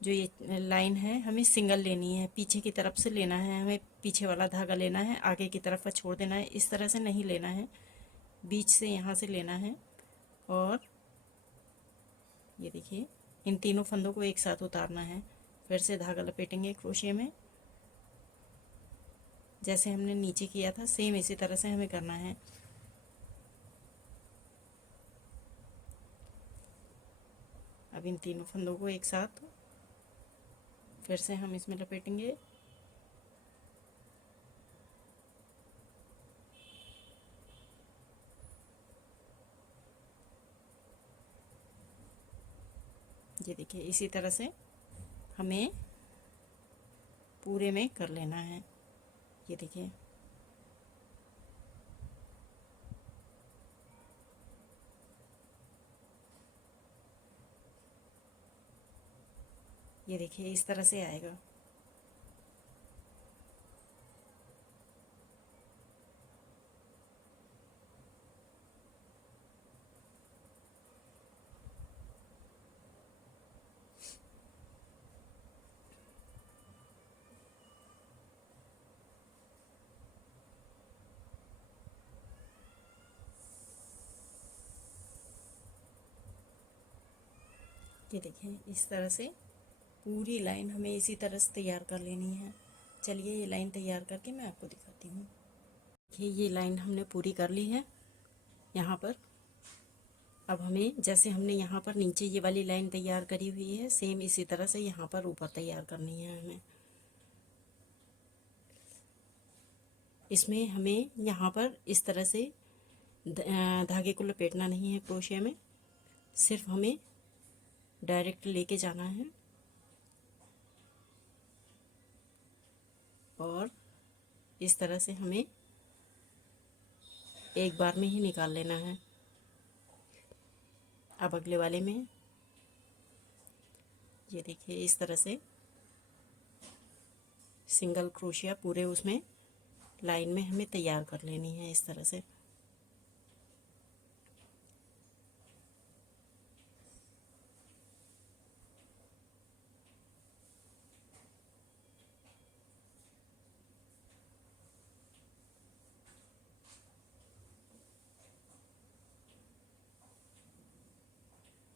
जो ये लाइन है हमें सिंगल लेनी है, पीछे की तरफ से लेना है। हमें पीछे वाला धागा लेना है, आगे की तरफ का छोड़ देना है। इस तरह से नहीं लेना है, बीच से यहाँ से लेना है, और ये देखिए इन तीनों फंदों को एक साथ उतारना है। फिर से धागा लपेटेंगे क्रोशिया में, जैसे हमने नीचे किया था सेम इसी तरह से हमें करना है। अब इन तीनों फंदों को एक साथ फिर से हम इसमें लपेटेंगे। ये देखिए इसी तरह से हमें पूरे में कर लेना है। ये देखिए ये देखिए इस तरह से आएगा। ये देखिए इस तरह से पूरी लाइन हमें इसी तरह से तैयार कर लेनी है। चलिए ये लाइन तैयार करके मैं आपको दिखाती हूँ। देखिए ये लाइन हमने पूरी कर ली है यहाँ पर। अब हमें जैसे हमने यहाँ पर नीचे ये वाली लाइन तैयार करी हुई है सेम इसी तरह से यहाँ पर ऊपर तैयार करनी है हमें। इसमें हमें यहाँ पर इस तरह से धागे को लपेटना नहीं है क्रोशिया में, सिर्फ हमें डायरेक्ट लेके जाना है और इस तरह से हमें एक बार में ही निकाल लेना है। अब अगले वाले में ये देखिए इस तरह से सिंगल क्रोशिया पूरे उसमें लाइन में हमें तैयार कर लेनी है इस तरह से।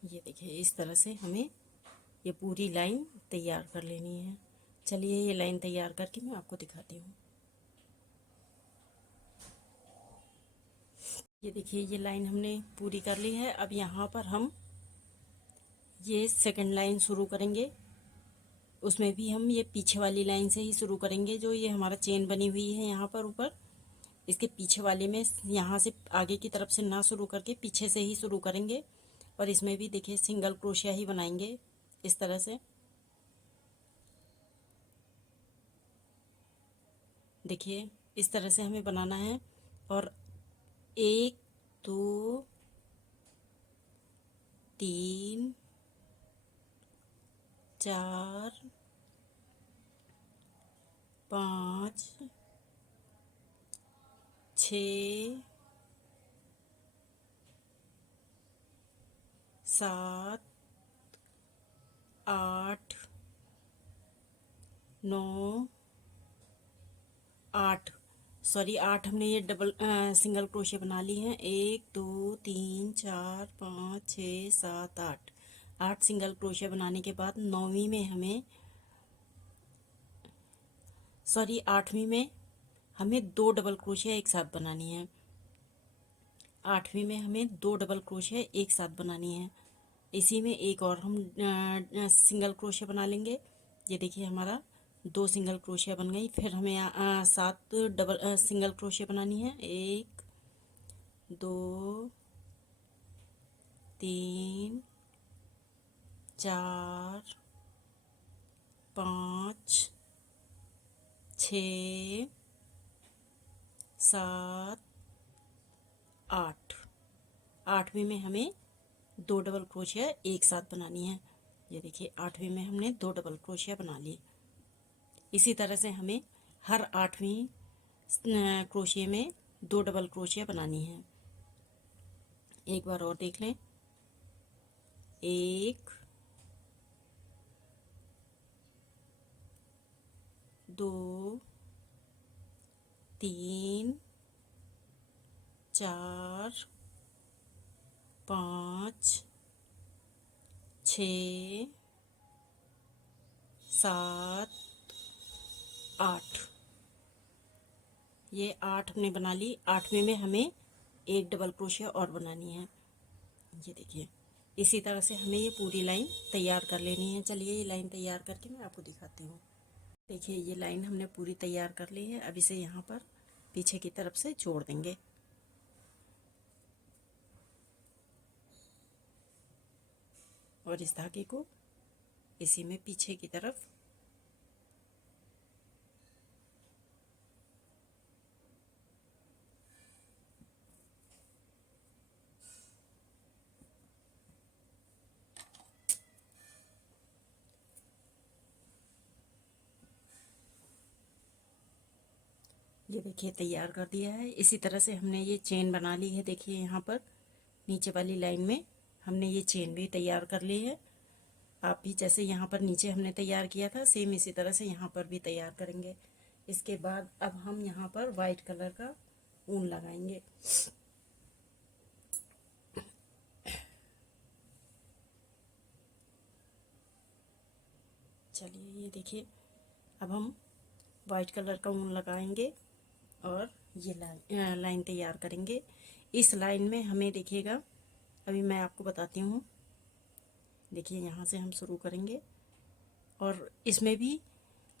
ये देखिए इस तरह से हमें ये पूरी लाइन तैयार कर लेनी है। चलिए ये लाइन तैयार करके मैं आपको दिखाती हूँ। ये देखिए ये लाइन हमने पूरी कर ली है। अब यहाँ पर हम ये सेकंड लाइन शुरू करेंगे, उसमें भी हम ये पीछे वाली लाइन से ही शुरू करेंगे। जो ये हमारा चेन बनी हुई है यहाँ पर ऊपर, इसके पीछे वाले में यहाँ से आगे की तरफ से ना शुरू करके पीछे से ही शुरू करेंगे। और इसमें भी देखिए सिंगल क्रोशिया ही बनाएंगे इस तरह से। देखिए इस तरह से हमें बनाना है। और 1 2 3 4 5 6 7 8 9 8 सॉरी 8 हमने ये डबल सिंगल क्रोशिया बना ली हैं। 1 2 3 4 5 6 7 8 8 सिंगल क्रोशिया बनाने के बाद 9वीं में हमें सॉरी 8वीं में हमें 2 डबल क्रोशिया एक साथ बनानी है। 8वीं में हमें 2 डबल क्रोशिया एक साथ बनानी है। इसी में एक और हम सिंगल क्रोशिया बना लेंगे। ये देखिए हमारा 2 सिंगल क्रोशिया बन गई। फिर हमें 7 डबल सिंगल क्रोशिया बनानी है। 1 2 3 4 5 6 7 8 8वीं में हमें 2 डबल क्रोशिया एक साथ बनानी है। ये देखिए 8वीं में हमने 2 डबल क्रोशिया बना ली। इसी तरह से हमें हर 8वीं क्रोशिया में 2 डबल क्रोशिया बनानी है। एक बार और देख लें। 1 2 3 4 5 6 7 8, ये 8 हमने बना ली। 8वें में हमें एक डबल क्रोशिया और बनानी है। ये देखिए, इसी तरह से हमें ये पूरी लाइन तैयार कर लेनी है। चलिए ये लाइन तैयार करके मैं आपको दिखाती हूँ। देखिए ये लाइन हमने पूरी तैयार कर ली है। अब इसे यहाँ पर पीछे की तरफ से जोड़ देंगे। और इस धागे को इसी में पीछे की तरफ ये देखिए तैयार कर दिया है। इसी तरह से हमने ये चेन बना ली है। देखिए यहाँ पर नीचे वाली लाइन में हमने ये चेन भी तैयार कर ली है। आप भी जैसे यहाँ पर नीचे हमने तैयार किया था, सेम इसी तरह से यहाँ पर भी तैयार करेंगे। इसके बाद अब हम यहाँ पर वाइट कलर का ऊन लगाएंगे। चलिए ये देखिए, अब हम वाइट कलर का ऊन लगाएंगे और ये लाइन तैयार करेंगे। इस लाइन में हमें देखिएगा, अभी मैं आपको बताती हूँ। देखिए यहाँ से हम शुरू करेंगे और इसमें भी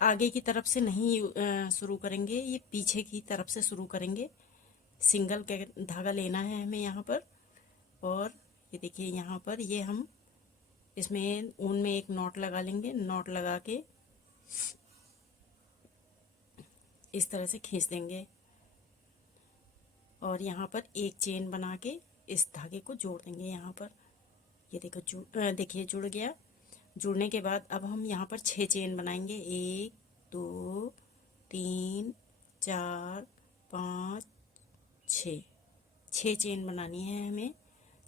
आगे की तरफ से नहीं शुरू करेंगे, ये पीछे की तरफ से शुरू करेंगे। सिंगल धागा लेना है हमें यहाँ पर। और ये देखिए यहाँ पर ये हम इसमें ऊन में एक नॉट लगा लेंगे। नॉट लगा के इस तरह से खींच देंगे और यहाँ पर एक चेन बना के इस धागे को जोड़ देंगे यहाँ पर। ये देखो देखिए जुड़ गया। जुड़ने के बाद अब हम यहाँ पर 6 चेन बनाएंगे। 1 2 3 4 5 6 चेन बनानी है हमें।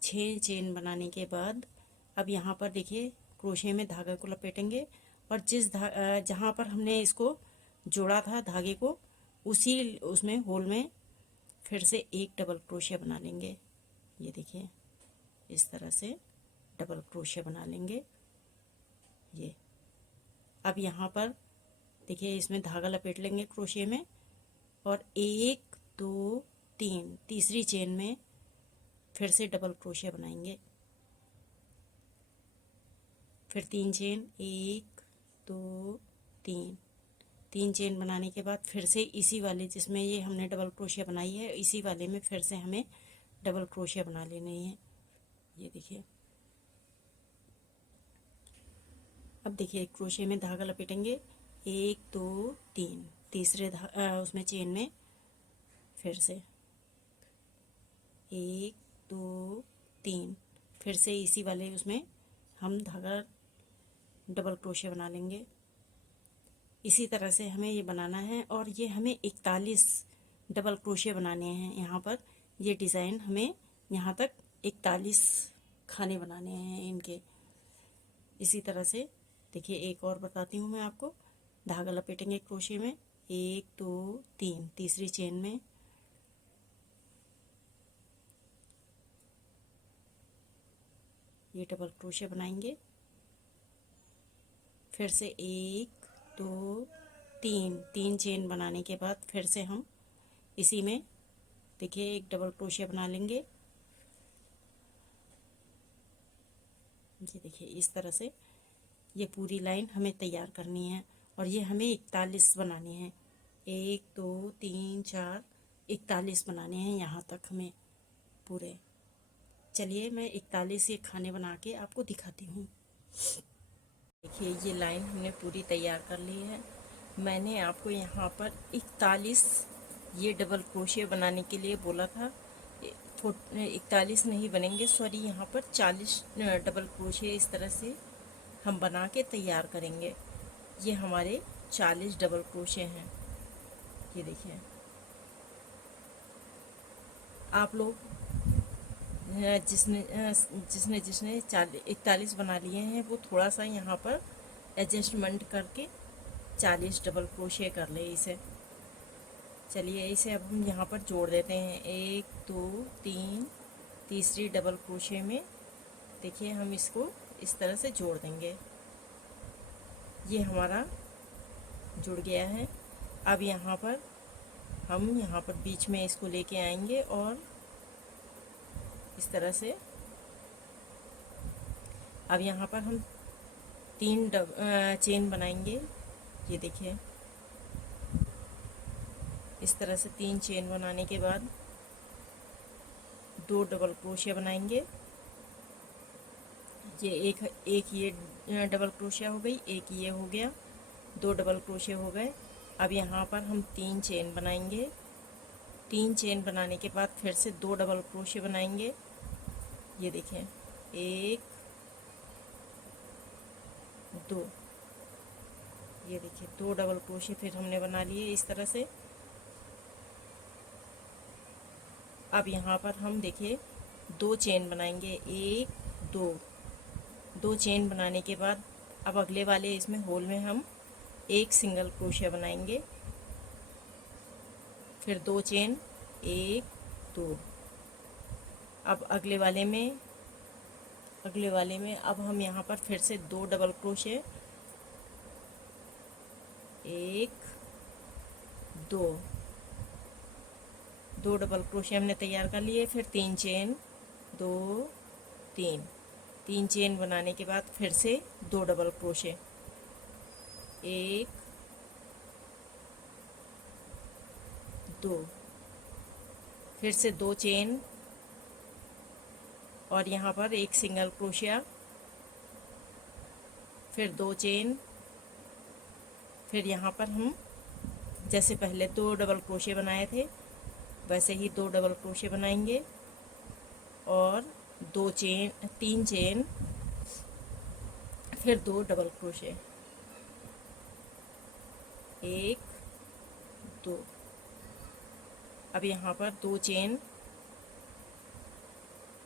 6 चेन बनाने के बाद अब यहाँ पर देखिए क्रोशे में धागे को लपेटेंगे और जहाँ पर हमने इसको जोड़ा था धागे को, उसी उसमें होल में फिर से एक डबल क्रोशिया बना लेंगे। ये देखिए इस तरह से डबल क्रोशिया बना लेंगे। ये अब यहाँ पर देखिए इसमें धागा लपेट लेंगे क्रोशिया में और 1 2 3 तीसरी चेन में फिर से डबल क्रोशिया बनाएंगे। फिर 3 चेन, 1 2 3 चेन बनाने के बाद फिर से इसी वाले जिसमें ये हमने डबल क्रोशिया बनाई है, इसी वाले में फिर से हमें डबल क्रोशिया बना लेनी है। ये देखिए, अब देखिए क्रोशिया में धागा लपेटेंगे। 1 2 3 तीसरे उसमें चेन में फिर से 1 2 3 फिर से इसी वाले उसमें हम धागा डबल क्रोशिया बना लेंगे। इसी तरह से हमें ये बनाना है और ये हमें 41 डबल क्रोशिया बनाने हैं। यहाँ पर ये डिज़ाइन हमें यहाँ तक 41 खाने बनाने हैं इनके। इसी तरह से देखिए एक और बताती हूँ मैं आपको। धागा लपेटेंगे क्रोशिया में, 1 2 3 तीसरी चेन में ये डबल क्रोशिया बनाएंगे। फिर से 1 2 3 चेन बनाने के बाद फिर से हम इसी में देखिए एक डबल क्रोशिया बना लेंगे। ये देखिए इस तरह से ये पूरी लाइन हमें तैयार करनी है और ये हमें 41 बनाने हैं। 1 2 3 4 41 बनाने हैं यहाँ तक हमें पूरे। चलिए मैं 41 ये खाने बना के आपको दिखाती हूँ। देखिए ये लाइन हमने पूरी तैयार कर ली है। मैंने आपको यहाँ पर 41 ये डबल क्रोशिया बनाने के लिए बोला था। 41 नहीं बनेंगे, सॉरी, यहाँ पर 40 डबल क्रोशिया इस तरह से हम बना के तैयार करेंगे। ये हमारे 40 डबल क्रोशिया हैं। ये देखिए, आप लोग जिसने जिसने जिसने 41 बना लिए हैं वो थोड़ा सा यहाँ पर एडजस्टमेंट करके 40 डबल क्रोशिया कर ले इसे। चलिए इसे अब हम यहाँ पर जोड़ देते हैं। 1 2 3 तीसरी डबल क्रोशे में देखिए हम इसको इस तरह से जोड़ देंगे। ये हमारा जुड़ गया है। अब हम यहाँ पर बीच में इसको लेके आएंगे और इस तरह से अब यहाँ पर हम चेन बनाएंगे। ये देखिए इस तरह से 3 चेन बनाने के बाद 2 डबल क्रोशिया बनाएंगे। ये एक ये डबल क्रोशिया हो गई, एक ये हो गया, 2 डबल क्रोशिया हो गए। अब यहाँ पर हम 3 चेन बनाएंगे। 3 चेन बनाने के बाद फिर से 2 डबल क्रोशिया बनाएंगे। ये देखें 1 2, ये देखिए 2 डबल क्रोशिया फिर हमने बना लिए इस तरह से। अब यहाँ पर हम देखिए 2 चेन बनाएंगे, 1 2 चेन बनाने के बाद अब अगले वाले इसमें होल में हम एक सिंगल क्रोशिया बनाएंगे, फिर 2 चेन 1 2। अब अगले वाले में अब हम यहाँ पर फिर से 2 डबल क्रोशिया, 1 2 डबल क्रोशिया हमने तैयार कर लिए। फिर 3 चेन 2 3 चेन बनाने के बाद फिर से 2 डबल क्रोशिया, 1 2, फिर से 2 चेन और यहाँ पर एक सिंगल क्रोशिया, फिर 2 चेन, फिर यहाँ पर हम जैसे पहले 2 डबल क्रोशिया बनाए थे वैसे ही 2 डबल क्रोशिया बनाएंगे और 3 चेन, फिर 2 डबल क्रोशिया, 1 2। अब यहाँ पर 2 चेन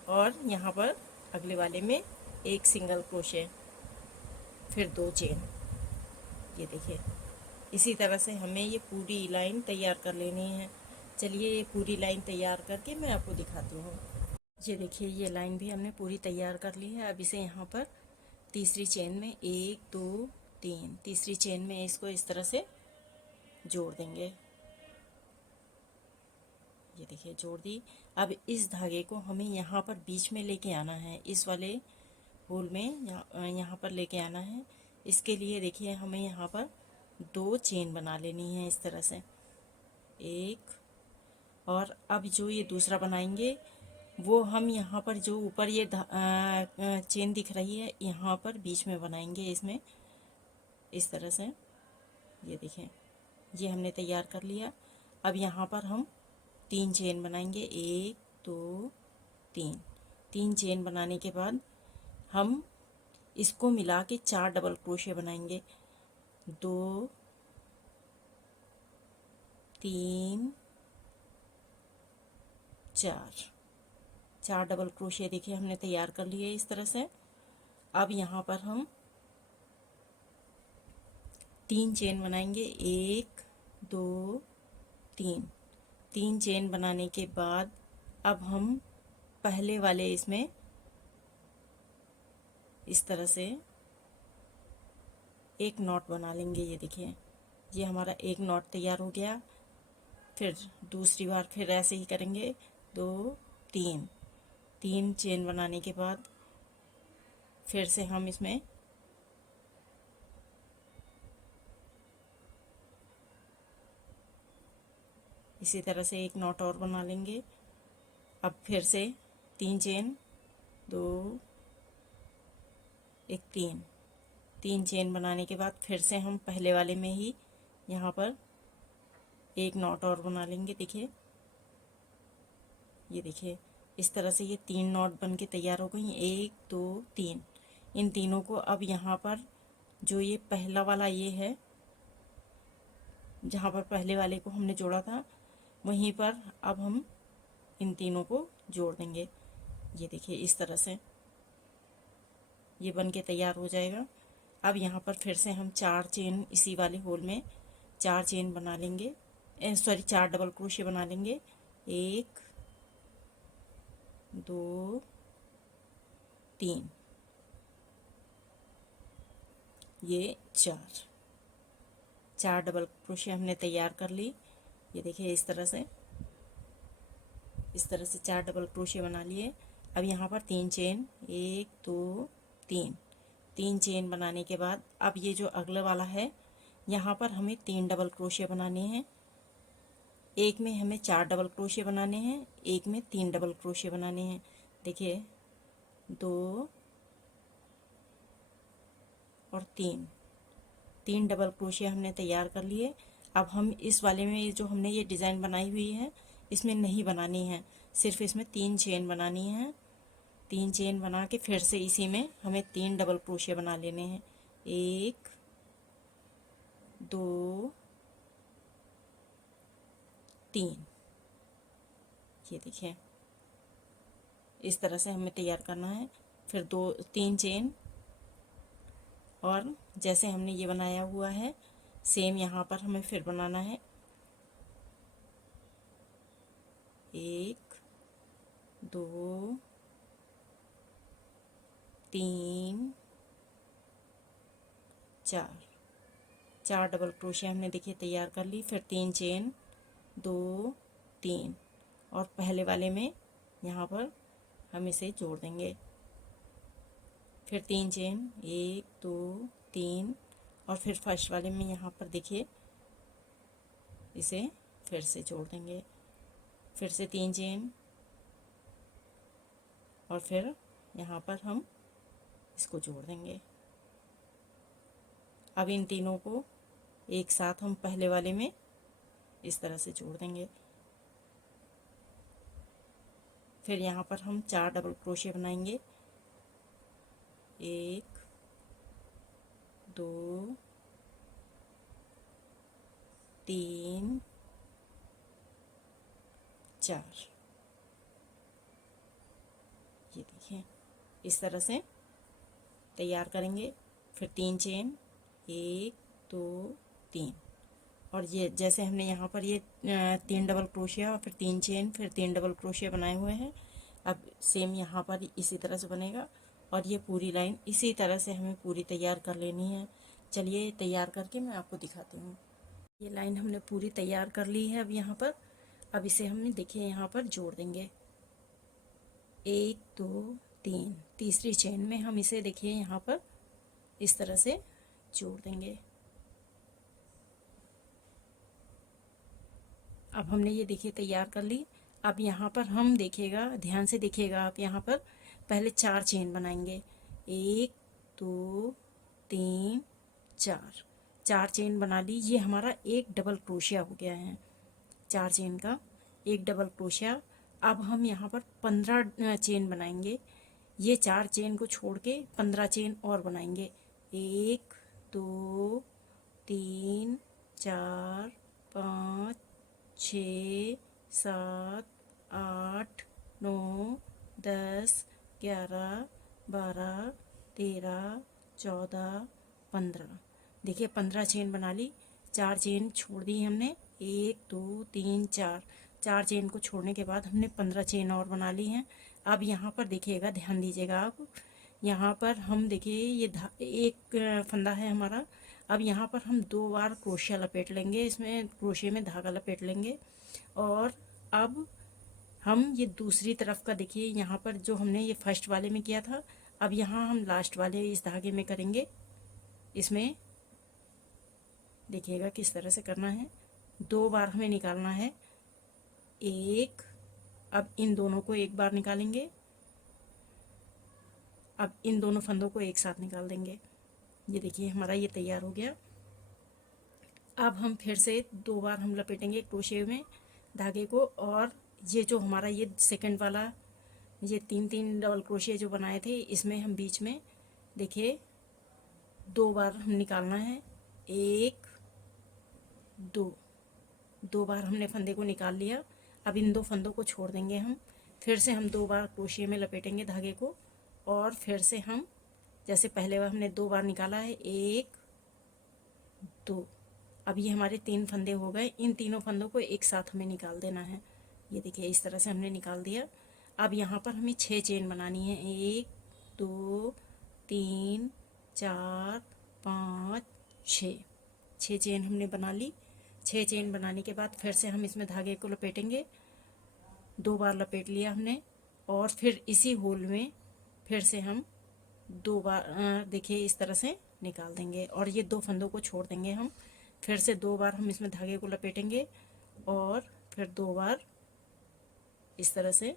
और यहाँ पर अगले वाले में एक सिंगल क्रोशिया, फिर 2 चेन। ये देखिए इसी तरह से हमें ये पूरी लाइन तैयार कर लेनी है। चलिए ये पूरी लाइन तैयार करके मैं आपको दिखाती हूँ। ये देखिए ये लाइन भी हमने पूरी तैयार कर ली है। अब इसे यहाँ पर तीसरी चेन में 1 2 3, तीसरी चेन में इसको इस तरह से जोड़ देंगे। ये देखिए जोड़ दी। अब इस धागे को हमें यहाँ पर बीच में लेके आना है, इस वाले होल में यहाँ पर लेके आना है। इसके लिए देखिए हमें यहाँ पर 2 चेन बना लेनी है इस तरह से, एक। और अब जो ये दूसरा बनाएंगे वो हम यहाँ पर जो ऊपर ये चेन दिख रही है यहाँ पर बीच में बनाएंगे इसमें इस तरह से। ये देखें ये हमने तैयार कर लिया। अब यहाँ पर हम 3 चेन बनाएंगे, 1 2 3 चेन बनाने के बाद हम इसको मिला के 4 डबल क्रोशिया बनाएंगे, 2 3 4 डबल क्रोशिया देखिए हमने तैयार कर लिए इस तरह से। अब यहाँ पर हम 3 चेन बनाएंगे, 1 2 3 चेन बनाने के बाद अब हम पहले वाले इसमें इस तरह से एक नॉट बना लेंगे। ये देखिए ये हमारा एक नॉट तैयार हो गया। फिर दूसरी बार फिर ऐसे ही करेंगे, 2 3 चेन बनाने के बाद फिर से हम इसमें इसी तरह से एक नॉट और बना लेंगे। अब फिर से 3 चेन, 2 1 3 चेन बनाने के बाद फिर से हम पहले वाले में ही यहाँ पर एक नॉट और बना लेंगे। देखिए ये देखिए इस तरह से ये 3 नॉट बन के तैयार हो गई, 1 2 3। इन तीनों को अब यहाँ पर जो ये पहला वाला ये है जहाँ पर पहले वाले को हमने जोड़ा था वहीं पर अब हम इन तीनों को जोड़ देंगे। ये देखिए इस तरह से ये बन के तैयार हो जाएगा। अब यहाँ पर फिर से हम 4 चेन इसी वाले होल में 4 चेन बना लेंगे, 4 डबल क्रोशिया बना लेंगे, 1 2 3, ये 4 डबल क्रोशिया हमने तैयार कर ली। ये देखिए इस तरह से 4 डबल क्रोशिया बना लिए। अब यहाँ पर 3 चेन, 1 2 3 चेन बनाने के बाद अब ये जो अगला वाला है यहाँ पर हमें 3 डबल क्रोशिया बनाने हैं। एक में हमें 4 डबल क्रोशिया बनाने हैं, एक में 3 डबल क्रोशिया बनाने हैं। देखिए 2 और 3 डबल क्रोशिया हमने तैयार कर लिए। अब हम इस वाले में जो हमने ये डिज़ाइन बनाई हुई है इसमें नहीं बनानी है, सिर्फ इसमें 3 चेन बनानी है। 3 चेन बना के फिर से इसी में हमें 3 डबल क्रोशिया बना लेने हैं। 1 2 3, ये देखिए इस तरह से हमें तैयार करना है। फिर 3 चेन और जैसे हमने ये बनाया हुआ है सेम यहाँ पर हमें फिर बनाना है। 1 2 3 4 डबल क्रोशिया हमने देखिए तैयार कर ली। फिर 3 चेन 2 3 और पहले वाले में यहाँ पर हम इसे जोड़ देंगे। फिर 3 चेन 1 2 3 और फिर फर्स्ट वाले में यहाँ पर देखिए इसे फिर से जोड़ देंगे। फिर से 3 चेन और फिर यहाँ पर हम इसको जोड़ देंगे। अब इन तीनों को एक साथ हम पहले वाले में इस तरह से जोड़ देंगे। फिर यहाँ पर हम 4 डबल क्रोशिया बनाएंगे। 1 2 3 4, ये देखिए इस तरह से तैयार करेंगे। फिर 3 चेन 1 2 3 और ये जैसे हमने यहाँ पर ये 3 डबल क्रोशिया और फिर 3 चेन फिर 3 डबल क्रोशिया बनाए हुए हैं। अब सेम यहाँ पर इसी तरह से बनेगा और ये पूरी लाइन इसी तरह से हमें पूरी तैयार कर लेनी है। चलिए तैयार करके मैं आपको दिखाती हूँ। ये लाइन हमने पूरी तैयार कर ली है। अब यहाँ पर अब इसे हमने देखिए यहाँ पर जोड़ देंगे। 1 2 3 तीसरी चेन में हम इसे देखिए यहाँ पर इस तरह से जोड़ देंगे। अब हमने ये देखिए तैयार कर ली। अब यहाँ पर हम देखिएगा, ध्यान से देखिएगा आप, यहाँ पर पहले 4 चेन बनाएंगे। 1 2 3 4 चेन बना ली। ये हमारा एक डबल क्रोशिया हो गया है। 4 चेन का एक डबल क्रोशिया। अब हम यहाँ पर 15 चेन बनाएंगे। ये 4 चेन को छोड़ के 15 चेन और बनाएंगे। 1 2 3 4 5 6 7 8 9 10 11 12 13 14 15, देखिए 15 चेन बना ली। 4 चेन छोड़ दी हमने। 1 2 3 4 चेन को छोड़ने के बाद हमने 15 चेन और बना ली हैं। अब यहाँ पर देखिएगा, ध्यान दीजिएगा आप, यहाँ पर हम देखिए ये एक फंदा है हमारा। अब यहाँ पर हम 2 बार क्रोशिया लपेट लेंगे, इसमें क्रोशिया में धागा लपेट लेंगे। और अब हम ये दूसरी तरफ का देखिए, यहाँ पर जो हमने ये फर्स्ट वाले में किया था, अब यहाँ हम लास्ट वाले इस धागे में करेंगे। इसमें देखिएगा किस तरह से करना है। 2 बार हमें निकालना है। एक, अब इन दोनों को एक बार निकालेंगे। अब इन दोनों फंदों को एक साथ निकाल देंगे। ये देखिए हमारा ये तैयार हो गया। अब हम फिर से 2 बार हम लपेटेंगे क्रोशिया में धागे को। और ये जो हमारा ये सेकंड वाला ये 3 डबल क्रोशिया जो बनाए थे, इसमें हम बीच में देखिए 2 बार हम निकालना है। 1 2 बार हमने फंदे को निकाल लिया। अब इन 2 फंदों को छोड़ देंगे हम। फिर से हम 2 बार क्रोशिया में लपेटेंगे धागे को। और फिर से हम जैसे पहले बार हमने 2 बार निकाला है, 1 2, अब ये हमारे 3 फंदे हो गए। इन तीनों फंदों को एक साथ हमें निकाल देना है। ये देखिए इस तरह से हमने निकाल दिया। अब यहाँ पर हमें 6 चेन बनानी है। 1 2 3 4 5 6। 6 चेन हमने बना ली। 6 चेन बनाने के बाद फिर से हम इसमें धागे को लपेटेंगे। 2 बार लपेट लिया हमने और फिर इसी होल में फिर से हम 2 बार देखिए इस तरह से निकाल देंगे और ये 2 फंदों को छोड़ देंगे हम। फिर से 2 बार हम इसमें धागे को लपेटेंगे और फिर 2 बार इस तरह से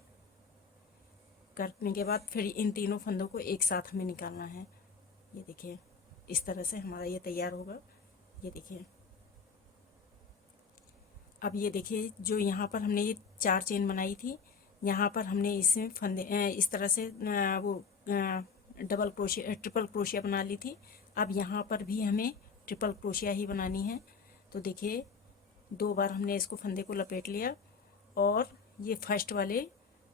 करने के बाद फिर इन तीनों फंदों को एक साथ हमें निकालना है। ये देखिए इस तरह से हमारा ये तैयार होगा। ये देखिए अब ये देखिए जो यहाँ पर हमने ये 4 चेन बनाई थी, यहाँ पर हमने इसमें फंदे इस तरह से वो डबल क्रोशिया ट्रिपल क्रोशिया बना ली थी। अब यहाँ पर भी हमें ट्रिपल क्रोशिया ही बनानी है। तो देखिए 2 बार हमने इसको फंदे को लपेट लिया और ये फर्स्ट वाले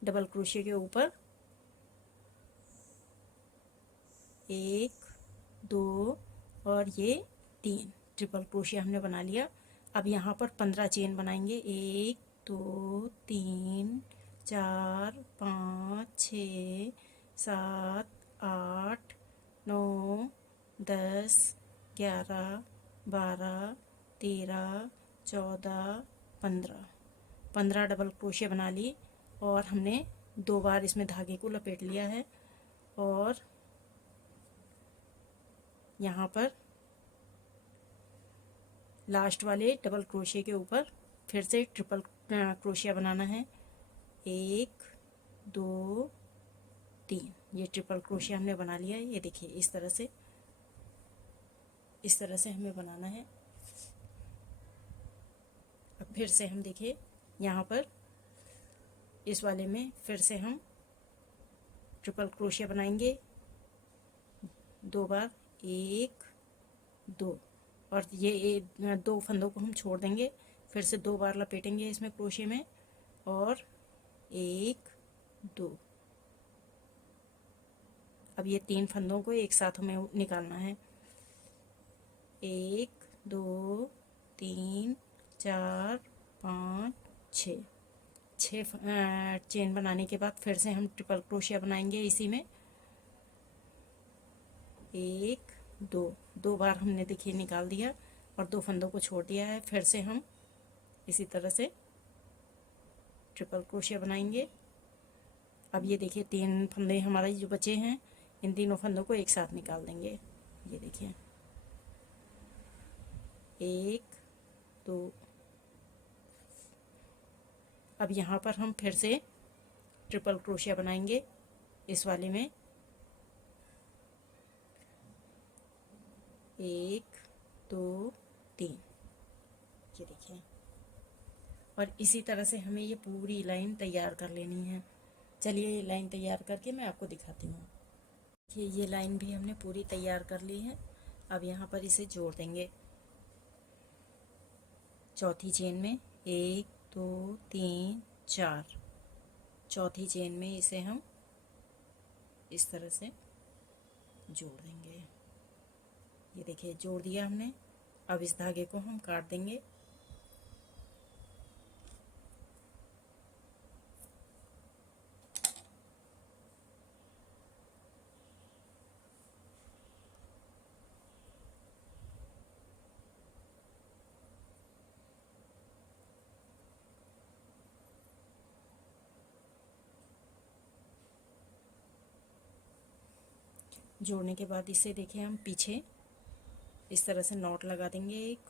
डबल क्रोशिया के ऊपर 1 2 और ये 3 ट्रिपल क्रोशिया हमने बना लिया। अब यहाँ पर 15 चेन बनाएंगे। 1 2 3 4 5 6 7 8 9 10 11 12 13 14 15 डबल क्रोशिया बना ली और हमने 2 बार इसमें धागे को लपेट लिया है और यहाँ पर लास्ट वाले डबल क्रोशिया के ऊपर फिर से ट्रिपल क्रोशिया बनाना है। 1 2 3 ये ट्रिपल क्रोशिया हमने बना लिया है। ये देखिए इस तरह से हमें बनाना है। अब फिर से हम देखिए यहाँ पर इस वाले में फिर से हम ट्रिपल क्रोशिया बनाएंगे 2 बार। 1 2 और ये 2 फंदों को हम छोड़ देंगे। फिर से 2 बार लपेटेंगे इसमें क्रोशिया में और 1 2। अब ये 3 फंदों को एक साथ हमें निकालना है। 1 2 3 4 5 6। 6 चेन बनाने के बाद फिर से हम ट्रिपल क्रोशिया बनाएंगे इसी में। 1 2 बार हमने देखिए निकाल दिया और 2 फंदों को छोड़ दिया है। फिर से हम इसी तरह से ट्रिपल क्रोशिया बनाएंगे। अब ये देखिए 3 फंदे हमारे जो बचे हैं, इन तीनों फंदों को एक साथ निकाल देंगे। ये देखिए 1 2। अब यहाँ पर हम फिर से ट्रिपल क्रोशिया बनाएंगे इस वाले में। 1 2 3। ये देखिए और इसी तरह से हमें ये पूरी लाइन तैयार कर लेनी है। चलिए ये लाइन तैयार करके मैं आपको दिखाती हूँ। ये लाइन भी हमने पूरी तैयार कर ली है। अब यहाँ पर इसे जोड़ देंगे। चौथी चेन में 1 2 3 4। चौथी चेन में इसे हम इस तरह से जोड़ देंगे। ये देखिए जोड़ दिया हमने। अब इस धागे को हम काट देंगे। जोड़ने के बाद इसे देखिए हम पीछे इस तरह से नॉट लगा देंगे एक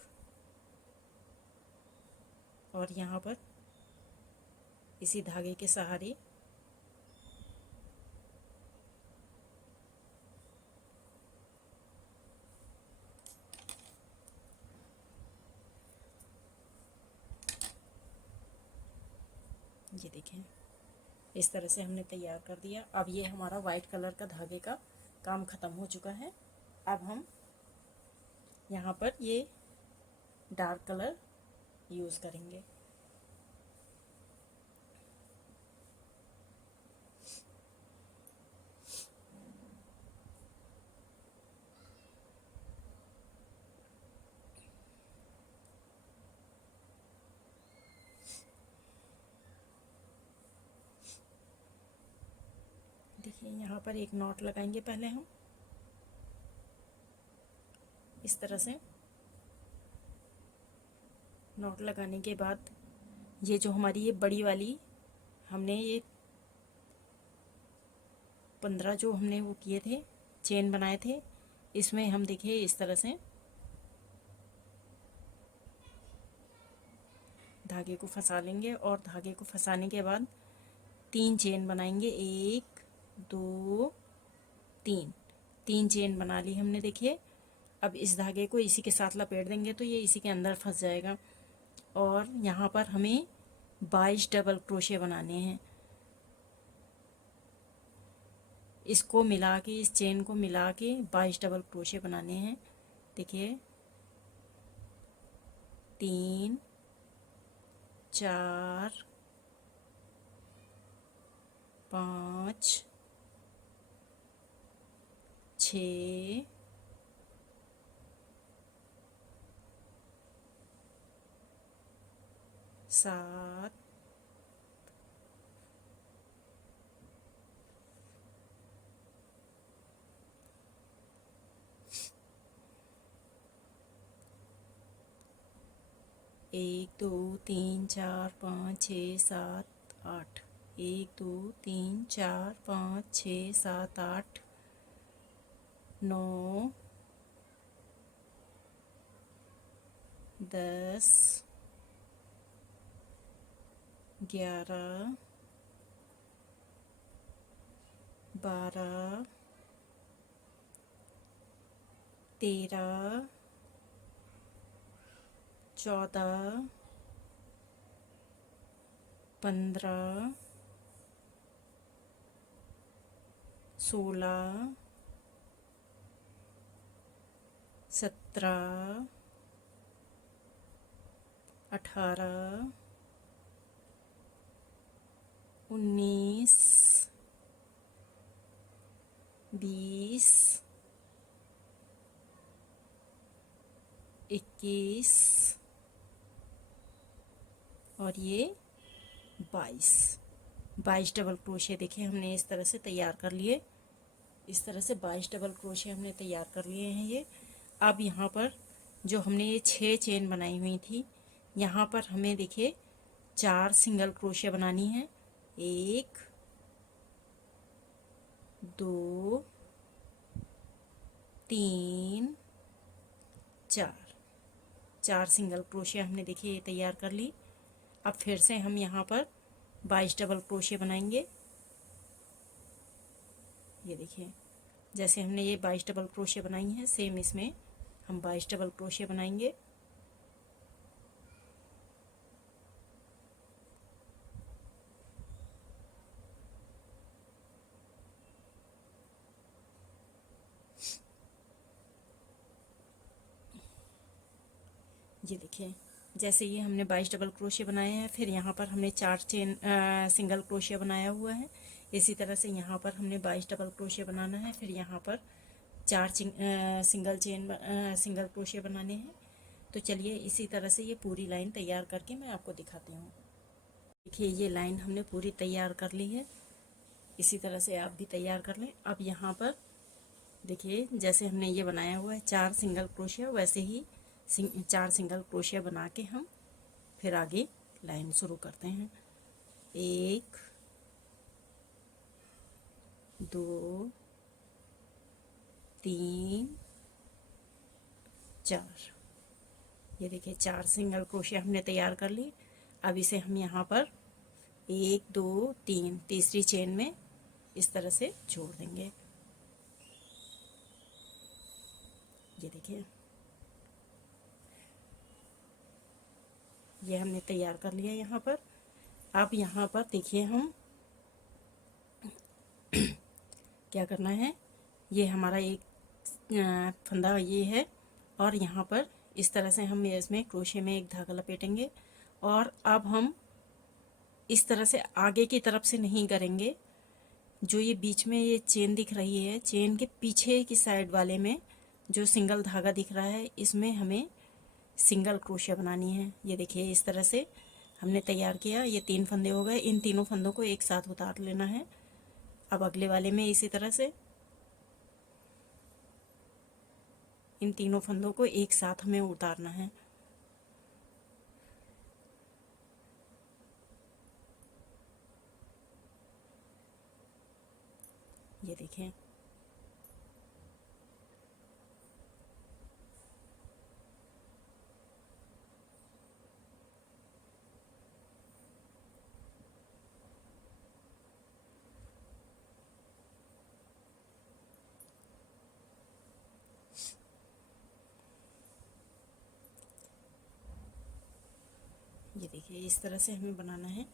और यहाँ पर इसी धागे के सहारे ये देखें इस तरह से हमने तैयार कर दिया। अब ये हमारा वाइट कलर का धागे का काम ख़त्म हो चुका है। अब हम यहाँ पर ये डार्क कलर यूज़ करेंगे। देखिए यहाँ पर एक नॉट लगाएंगे पहले हम इस तरह से। नॉट लगाने के बाद ये जो हमारी ये बड़ी वाली हमने ये 15 जो हमने वो किए थे चेन बनाए थे, इसमें हम देखिए इस तरह से धागे को फंसा लेंगे और धागे को फंसाने के बाद 3 चेन बनाएंगे। 1 2 3, 3 चेन बना ली हमने। देखिए अब इस धागे को इसी के साथ लपेट देंगे तो ये इसी के अंदर फंस जाएगा। और यहाँ पर हमें 22 डबल क्रोशे बनाने हैं। इसको मिला के, इस चेन को मिला के 22 डबल क्रोशे बनाने हैं। देखिए 3 4 5 6 7 1 2 3 4 5 6 7 8 1 2 3 4 5 6 7 8 9 10 11 12 13 14 15 16 17 18 19 20 21 और ये 22 डबल क्रोशे देखिए हमने इस तरह से तैयार कर लिए। इस तरह से 22 डबल क्रोशे हमने तैयार कर लिए हैं ये। अब यहाँ पर जो हमने ये 6 चेन बनाई हुई थी, यहाँ पर हमें देखिए 4 सिंगल क्रोशे बनानी है। 1 2 3 4 सिंगल क्रोशे हमने देखिए ये तैयार कर ली। अब फिर से हम यहाँ पर 22 डबल क्रोशे बनाएंगे। ये देखिए जैसे हमने ये 22 डबल क्रोशे बनाई हैं, सेम इसमें हम 22 डबल क्रोशे बनाएंगे। ये देखिए जैसे ये हमने 22 डबल क्रोशे बनाए हैं, फिर यहाँ पर हमने 4 चेन सिंगल क्रोशे बनाया हुआ है। इसी तरह से यहाँ पर हमने 22 डबल क्रोशे बनाना है, फिर यहाँ पर 4 सिंगल क्रोशे बनाने हैं। तो चलिए इसी तरह से ये पूरी लाइन तैयार करके मैं आपको दिखाती हूँ। देखिए ये लाइन हमने पूरी तैयार कर ली है। इसी तरह से आप भी तैयार कर लें। अब यहाँ पर देखिए जैसे हमने ये बनाया हुआ है 4 सिंगल क्रोशिया, वैसे ही 4 सिंगल क्रोशिया बना के हम फिर आगे लाइन शुरू करते हैं। 1 2 3 4, ये देखिए 4 सिंगल क्रोशिया हमने तैयार कर ली। अब इसे हम यहाँ पर 1 2 3 तीसरी चेन में इस तरह से जोड़ देंगे। ये देखिए ये हमने तैयार कर लिया यहाँ पर। अब यहाँ पर देखिए हम क्या करना है, ये हमारा एक फंदा ये है और यहाँ पर इस तरह से हम इसमें क्रोशे में एक धागा लपेटेंगे। और अब हम इस तरह से आगे की तरफ से नहीं करेंगे। जो ये बीच में ये चेन दिख रही है, चेन के पीछे की साइड वाले में जो सिंगल धागा दिख रहा है, इसमें हमें सिंगल क्रोशिया बनानी है। ये देखिए इस तरह से हमने तैयार किया। ये 3 फंदे हो गए। इन तीनों फंदों को एक साथ उतार लेना है। अब अगले वाले में इसी तरह से इन तीनों फंदों को एक साथ हमें उतारना है। ये देखें, ये देखिए इस तरह से हमें बनाना है।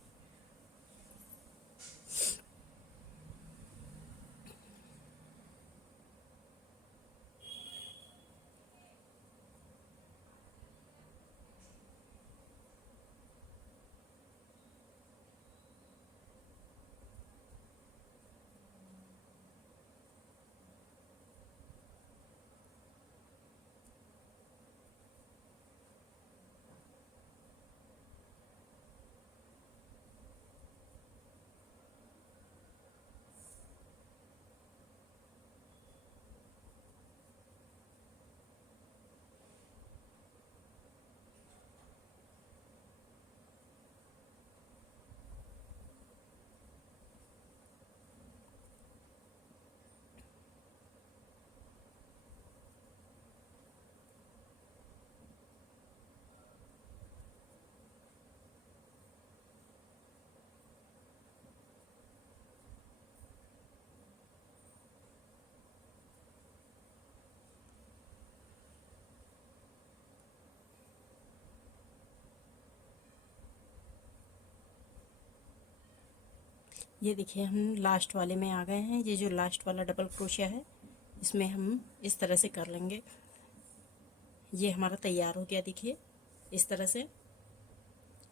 ये देखिए हम लास्ट वाले में आ गए हैं। ये जो लास्ट वाला डबल क्रोशिया है इसमें हम इस तरह से कर लेंगे। ये हमारा तैयार हो गया, देखिए इस तरह से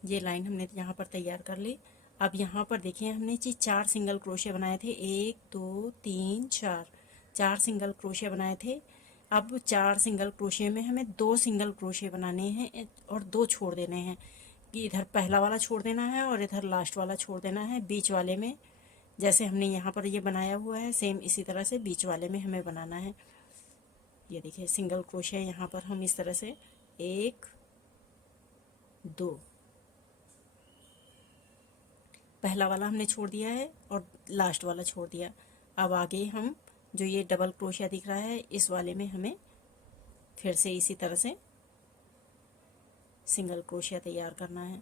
ये लाइन हमने यहाँ पर तैयार कर ली। अब यहाँ पर देखिए हमने जी 4 सिंगल क्रोशिया बनाए थे, 1 2 3 4, 4 सिंगल क्रोशिया बनाए थे। अब 4 सिंगल क्रोशिया में हमें 2 सिंगल क्रोशिया बनाने हैं और 2 छोड़ देने हैं, कि इधर पहला वाला छोड़ देना है और इधर लास्ट वाला छोड़ देना है। बीच वाले में जैसे हमने यहाँ पर ये बनाया हुआ है सेम इसी तरह से बीच वाले में हमें बनाना है। ये देखिए सिंगल क्रोशिया यहाँ पर हम इस तरह से 1 2, पहला वाला हमने छोड़ दिया है और लास्ट वाला छोड़ दिया। अब आगे हम जो ये डबल क्रोशिया दिख रहा है इस वाले में हमें फिर से इसी तरह से सिंगल क्रोशिया तैयार करना है।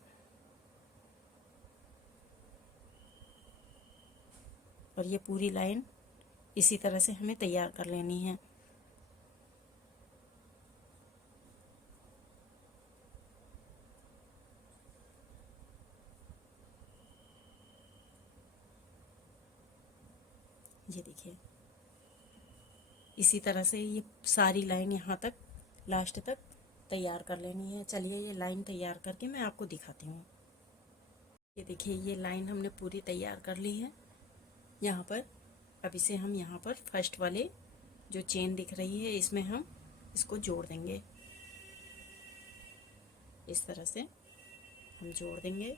और ये पूरी लाइन इसी तरह से हमें तैयार कर लेनी है। ये देखिए इसी तरह से ये सारी लाइन यहाँ तक लास्ट तक तैयार कर लेनी है। चलिए ये लाइन तैयार करके मैं आपको दिखाती हूँ। ये देखिए ये लाइन हमने पूरी तैयार कर ली है यहाँ पर। अब इसे हम यहाँ पर फर्स्ट वाले जो चेन दिख रही है इसमें हम इसको जोड़ देंगे। इस तरह से हम जोड़ देंगे।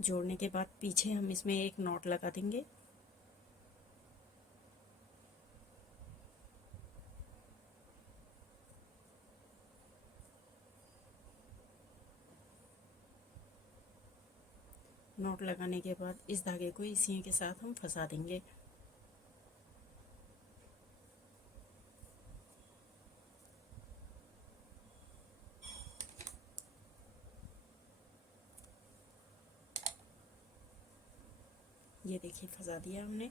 जोड़ने के बाद पीछे हम इसमें एक नॉट लगा देंगे। नॉट लगाने के बाद इस धागे को इसी के साथ हम फंसा देंगे। ये देखिए फंसा दिया हमने।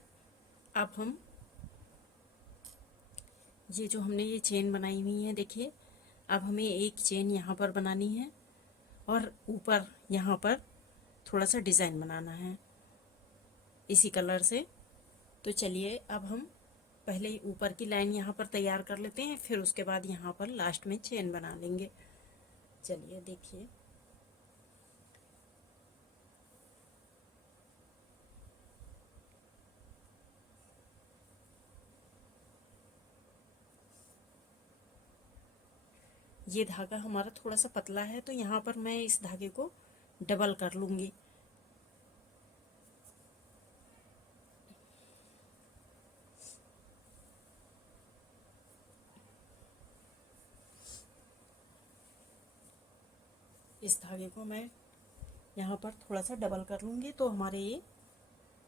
अब हम ये जो हमने ये चेन बनाई हुई है देखिए, अब हमें एक चेन यहाँ पर बनानी है और ऊपर यहाँ पर थोड़ा सा डिज़ाइन बनाना है इसी कलर से। तो चलिए अब हम पहले ऊपर की लाइन यहाँ पर तैयार कर लेते हैं, फिर उसके बाद यहाँ पर लास्ट में चेन बना लेंगे। चलिए देखिए, ये धागा हमारा थोड़ा सा पतला है, तो यहाँ पर मैं इस धागे को डबल कर लूँगी। इस धागे को मैं यहाँ पर थोड़ा सा डबल कर लूँगी, तो हमारे ये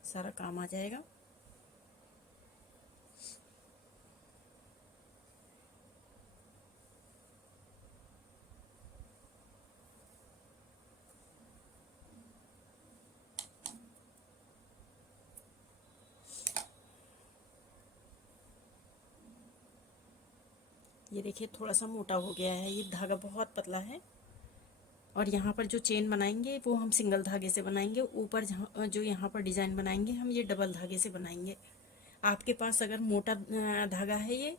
सारा काम आ जाएगा। ये देखिए थोड़ा सा मोटा हो गया है, ये धागा बहुत पतला है। और यहाँ पर जो चेन बनाएंगे वो हम सिंगल धागे से बनाएंगे, ऊपर जहाँ जो यहाँ पर डिज़ाइन बनाएंगे हम ये डबल धागे से बनाएंगे। आपके पास अगर मोटा धागा है ये,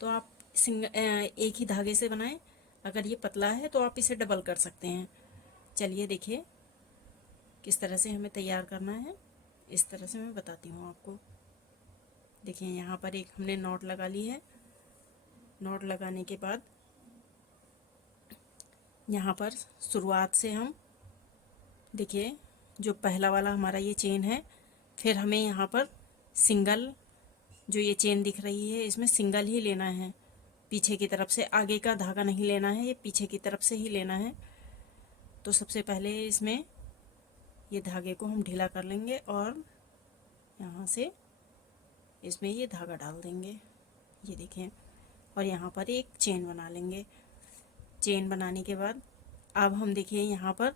तो आप एक ही धागे से बनाएं। अगर ये पतला है तो आप इसे डबल कर सकते हैं। चलिए देखिए किस तरह से हमें तैयार करना है, इस तरह से मैं बताती हूँ आपको। देखिए यहाँ पर एक हमने नॉट लगा ली है। नॉट लगाने के बाद यहाँ पर शुरुआत से हम देखिए, जो पहला वाला हमारा ये चेन है, फिर हमें यहाँ पर सिंगल, जो ये चेन दिख रही है इसमें सिंगल ही लेना है। पीछे की तरफ से, आगे का धागा नहीं लेना है, ये पीछे की तरफ से ही लेना है। तो सबसे पहले इसमें ये धागे को हम ढीला कर लेंगे और यहाँ से इसमें ये धागा डाल देंगे, ये देखें। और यहाँ पर एक चेन बना लेंगे। चेन बनाने के बाद अब हम देखिए यहाँ पर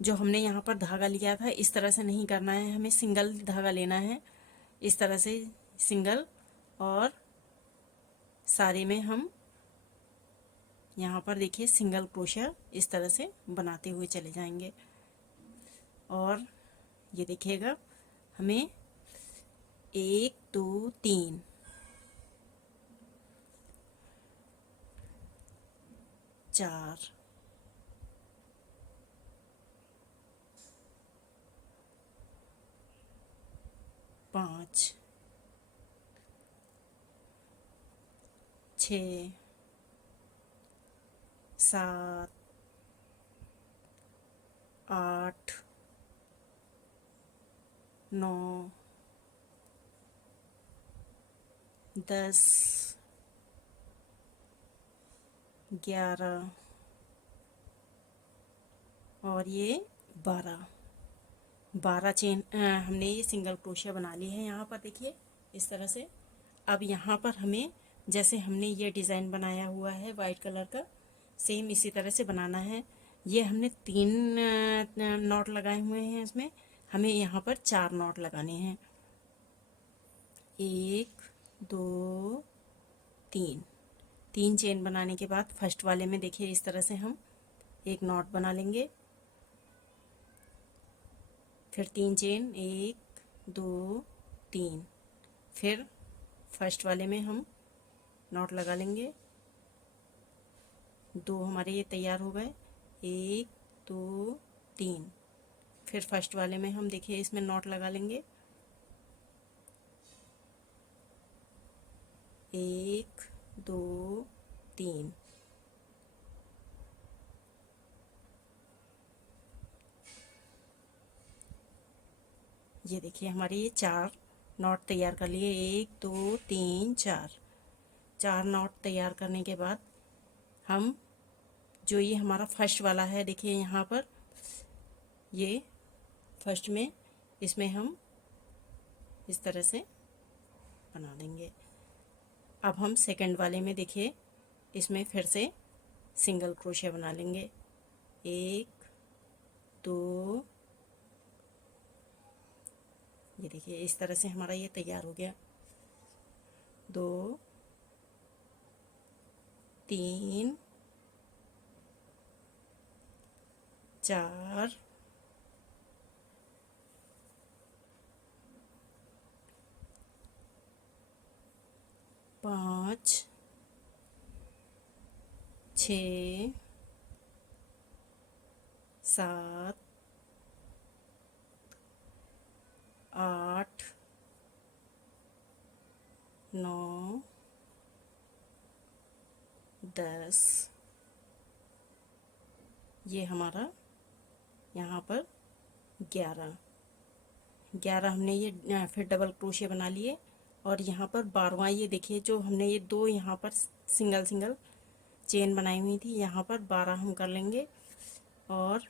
जो हमने यहाँ पर धागा लिया था, इस तरह से नहीं करना है, हमें सिंगल धागा लेना है। इस तरह से सिंगल, और सारे में हम यहाँ पर देखिए सिंगल क्रोशिया इस तरह से बनाते हुए चले जाएंगे। और ये देखिएगा हमें 1 2 3 4 5 6 7 8 9 10 11 और ये 12 चेन हमने ये सिंगल क्रोशिया बना ली है। यहाँ पर देखिए इस तरह से। अब यहाँ पर हमें, जैसे हमने ये डिज़ाइन बनाया हुआ है वाइट कलर का, सेम इसी तरह से बनाना है। ये हमने 3 नॉट लगाए हुए हैं, इसमें हमें यहाँ पर 4 नॉट लगाने हैं। 1 2 3 चेन बनाने के बाद फर्स्ट वाले में देखिए इस तरह से हम एक नॉट बना लेंगे, फिर 3 चेन, 1 2 3, फिर फर्स्ट वाले में हम नॉट लगा लेंगे। 2 हमारे ये तैयार हो गए, 1 2 3, फिर फर्स्ट वाले में हम देखिए इसमें नॉट लगा लेंगे, 1 2 3, ये देखिए हमारे ये 4 नॉट तैयार कर लिए। 1 2 3 4 नॉट तैयार करने के बाद हम, जो ये हमारा फर्स्ट वाला है, देखिए यहाँ पर ये फर्स्ट में, इसमें हम इस तरह से बना देंगे। अब हम सेकंड वाले में देखिए इसमें फिर से सिंगल क्रोशिया बना लेंगे। 1 2, ये देखिए इस तरह से हमारा ये तैयार हो गया। 2 3 4 5 5 6 7 8 9 10। ये हमारा यहाँ पर 11 हमने ये फिर डबल क्रोशिया बना लिए। और यहाँ पर 12वां, ये देखिए जो हमने ये दो यहाँ पर सिंगल सिंगल चेन बनाई हुई थी, यहाँ पर 12 हम कर लेंगे। और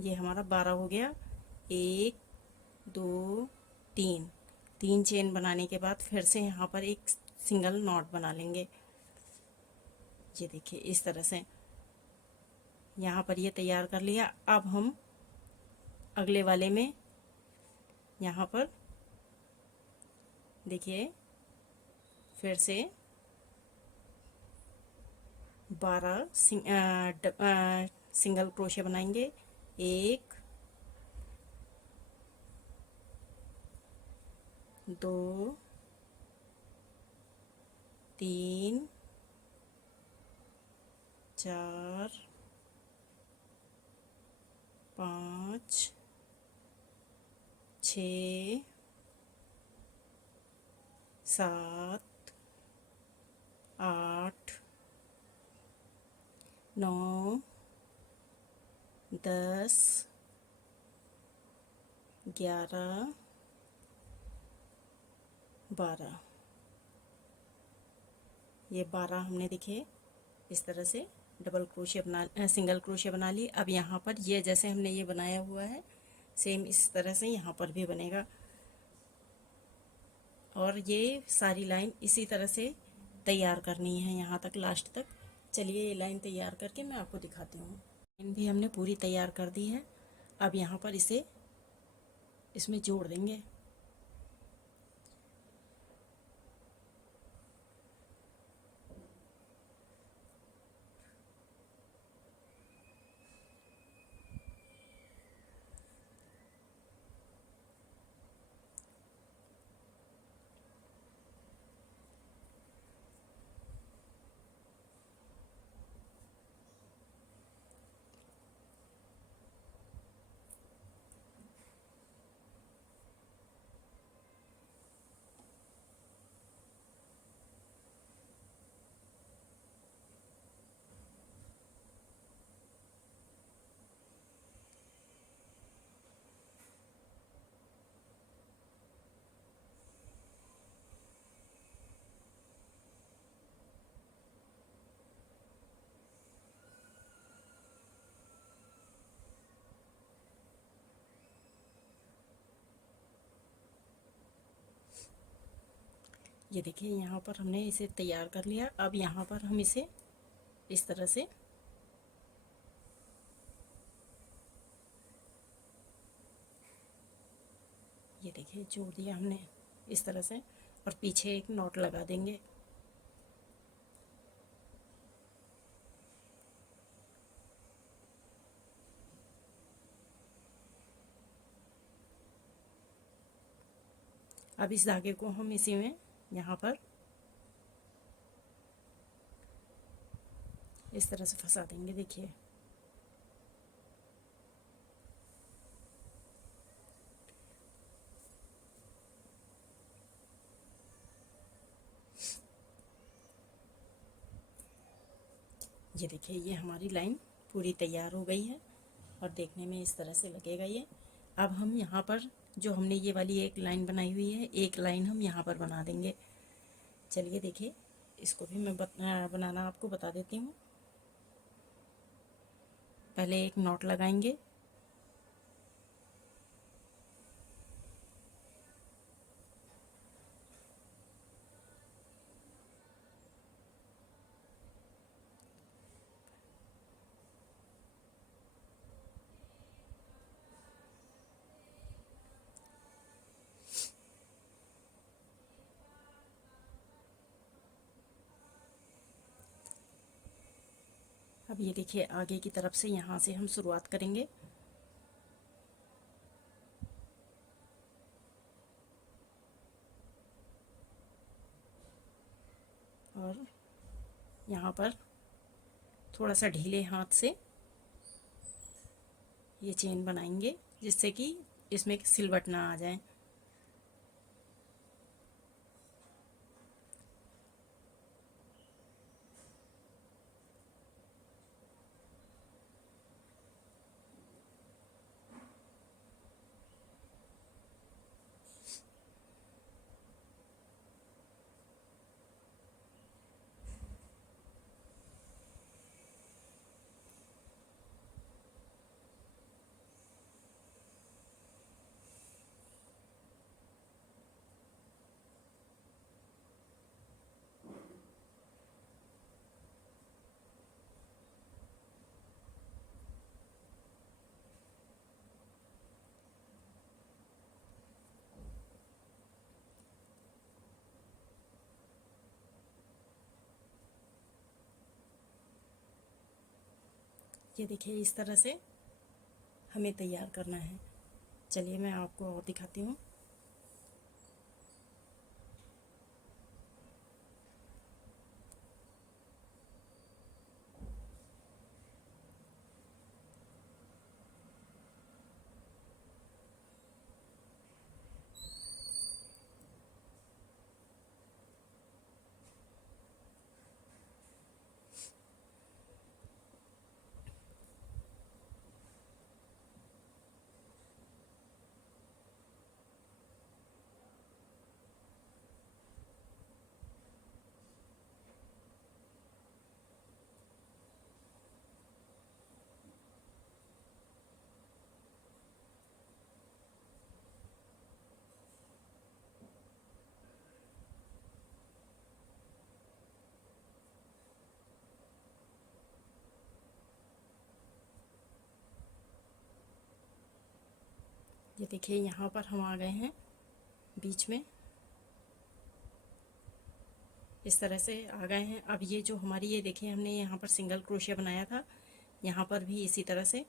ये हमारा 12 हो गया। 1 2 3 चेन बनाने के बाद फिर से यहाँ पर एक सिंगल नॉट बना लेंगे। ये देखिए इस तरह से यहाँ पर ये तैयार कर लिया। अब हम अगले वाले में यहाँ पर देखिए फिर से 12 सिंगल क्रोशे बनाएंगे। 1 2 3 4 5 6 7 8 9 10 11 12। ये 12 हमने देखिए इस तरह से डबल क्रोशिया सिंगल क्रोशिया बना ली। अब यहाँ पर ये जैसे हमने ये बनाया हुआ है सेम इस तरह से यहाँ पर भी बनेगा। और ये सारी लाइन इसी तरह से तैयार करनी है यहाँ तक, लास्ट तक। चलिए ये लाइन तैयार करके मैं आपको दिखाती हूँ। लाइन भी हमने पूरी तैयार कर दी है। अब यहाँ पर इसमें जोड़ देंगे। ये देखिए यहाँ पर हमने इसे तैयार कर लिया। अब यहाँ पर हम इसे इस तरह से ये देखिए जोड़ दिया हमने इस तरह से, और पीछे एक नॉट लगा देंगे। अब इस धागे को हम इसी में यहाँ पर इस तरह से फंसा देंगे। देखिए ये देखिए ये हमारी लाइन पूरी तैयार हो गई है और देखने में इस तरह से लगेगा ये। अब हम यहाँ पर जो हमने ये वाली एक लाइन बनाई हुई है, एक लाइन हम यहाँ पर बना देंगे। चलिए देखिए इसको भी मैं बनाना आपको बता देती हूँ। पहले एक नॉट लगाएंगे, अब ये देखिए आगे की तरफ से यहाँ से हम शुरुआत करेंगे। यहाँ पर थोड़ा सा ढीले हाथ से ये चेन बनाएंगे जिससे कि इसमें सिलवट ना आ जाए। ये देखिए इस तरह से हमें तैयार करना है। चलिए मैं आपको और दिखाती हूँ। ये देखिए यहाँ पर हम आ गए हैं बीच में, इस तरह से आ गए हैं। अब ये जो हमारी, ये देखिए हमने यहाँ पर सिंगल क्रोशिया बनाया था, यहाँ पर भी इसी तरह से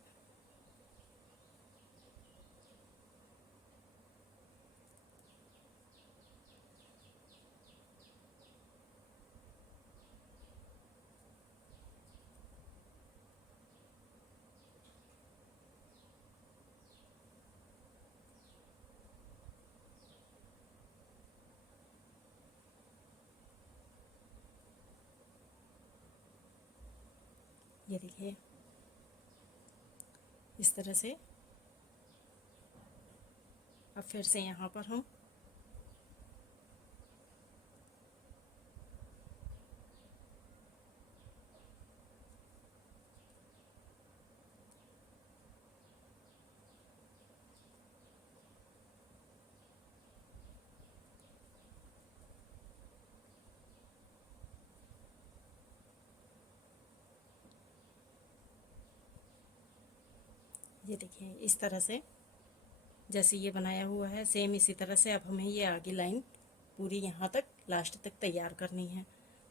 ये देखिए इस तरह से। अब फिर से यहाँ पर हम ये देखिए इस तरह से जैसे ये बनाया हुआ है सेम इसी तरह से अब हमें ये आगे लाइन पूरी यहाँ तक लास्ट तक तैयार करनी है।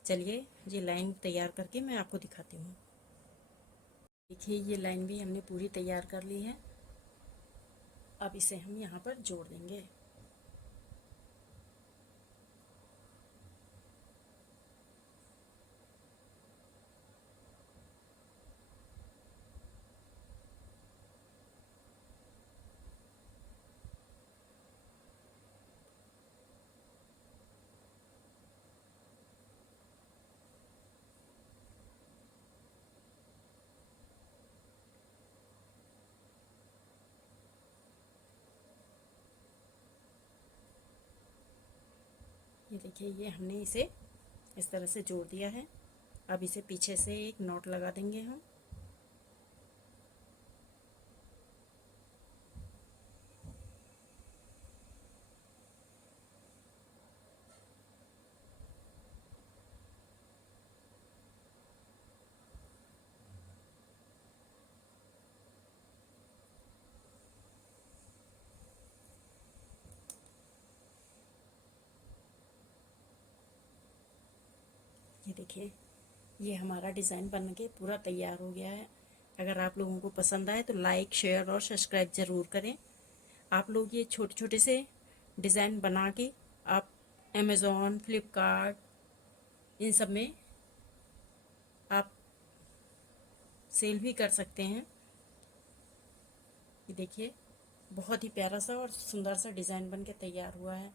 चलिए ये लाइन तैयार करके मैं आपको दिखाती हूँ। देखिए ये लाइन भी हमने पूरी तैयार कर ली है। अब इसे हम यहाँ पर जोड़ देंगे। ये देखिए ये हमने इसे इस तरह से जोड़ दिया है। अब इसे पीछे से एक नॉट लगा देंगे हम। ये देखिए ये हमारा डिज़ाइन बन के पूरा तैयार हो गया है। अगर आप लोगों को पसंद आए तो लाइक शेयर और सब्सक्राइब ज़रूर करें। आप लोग ये छोटे छोटे से डिज़ाइन बना के आप अमेज़ॉन फ्लिपकार्ट इन सब में आप सेल भी कर सकते हैं। ये देखिए बहुत ही प्यारा सा और सुंदर सा डिज़ाइन बन के तैयार हुआ है।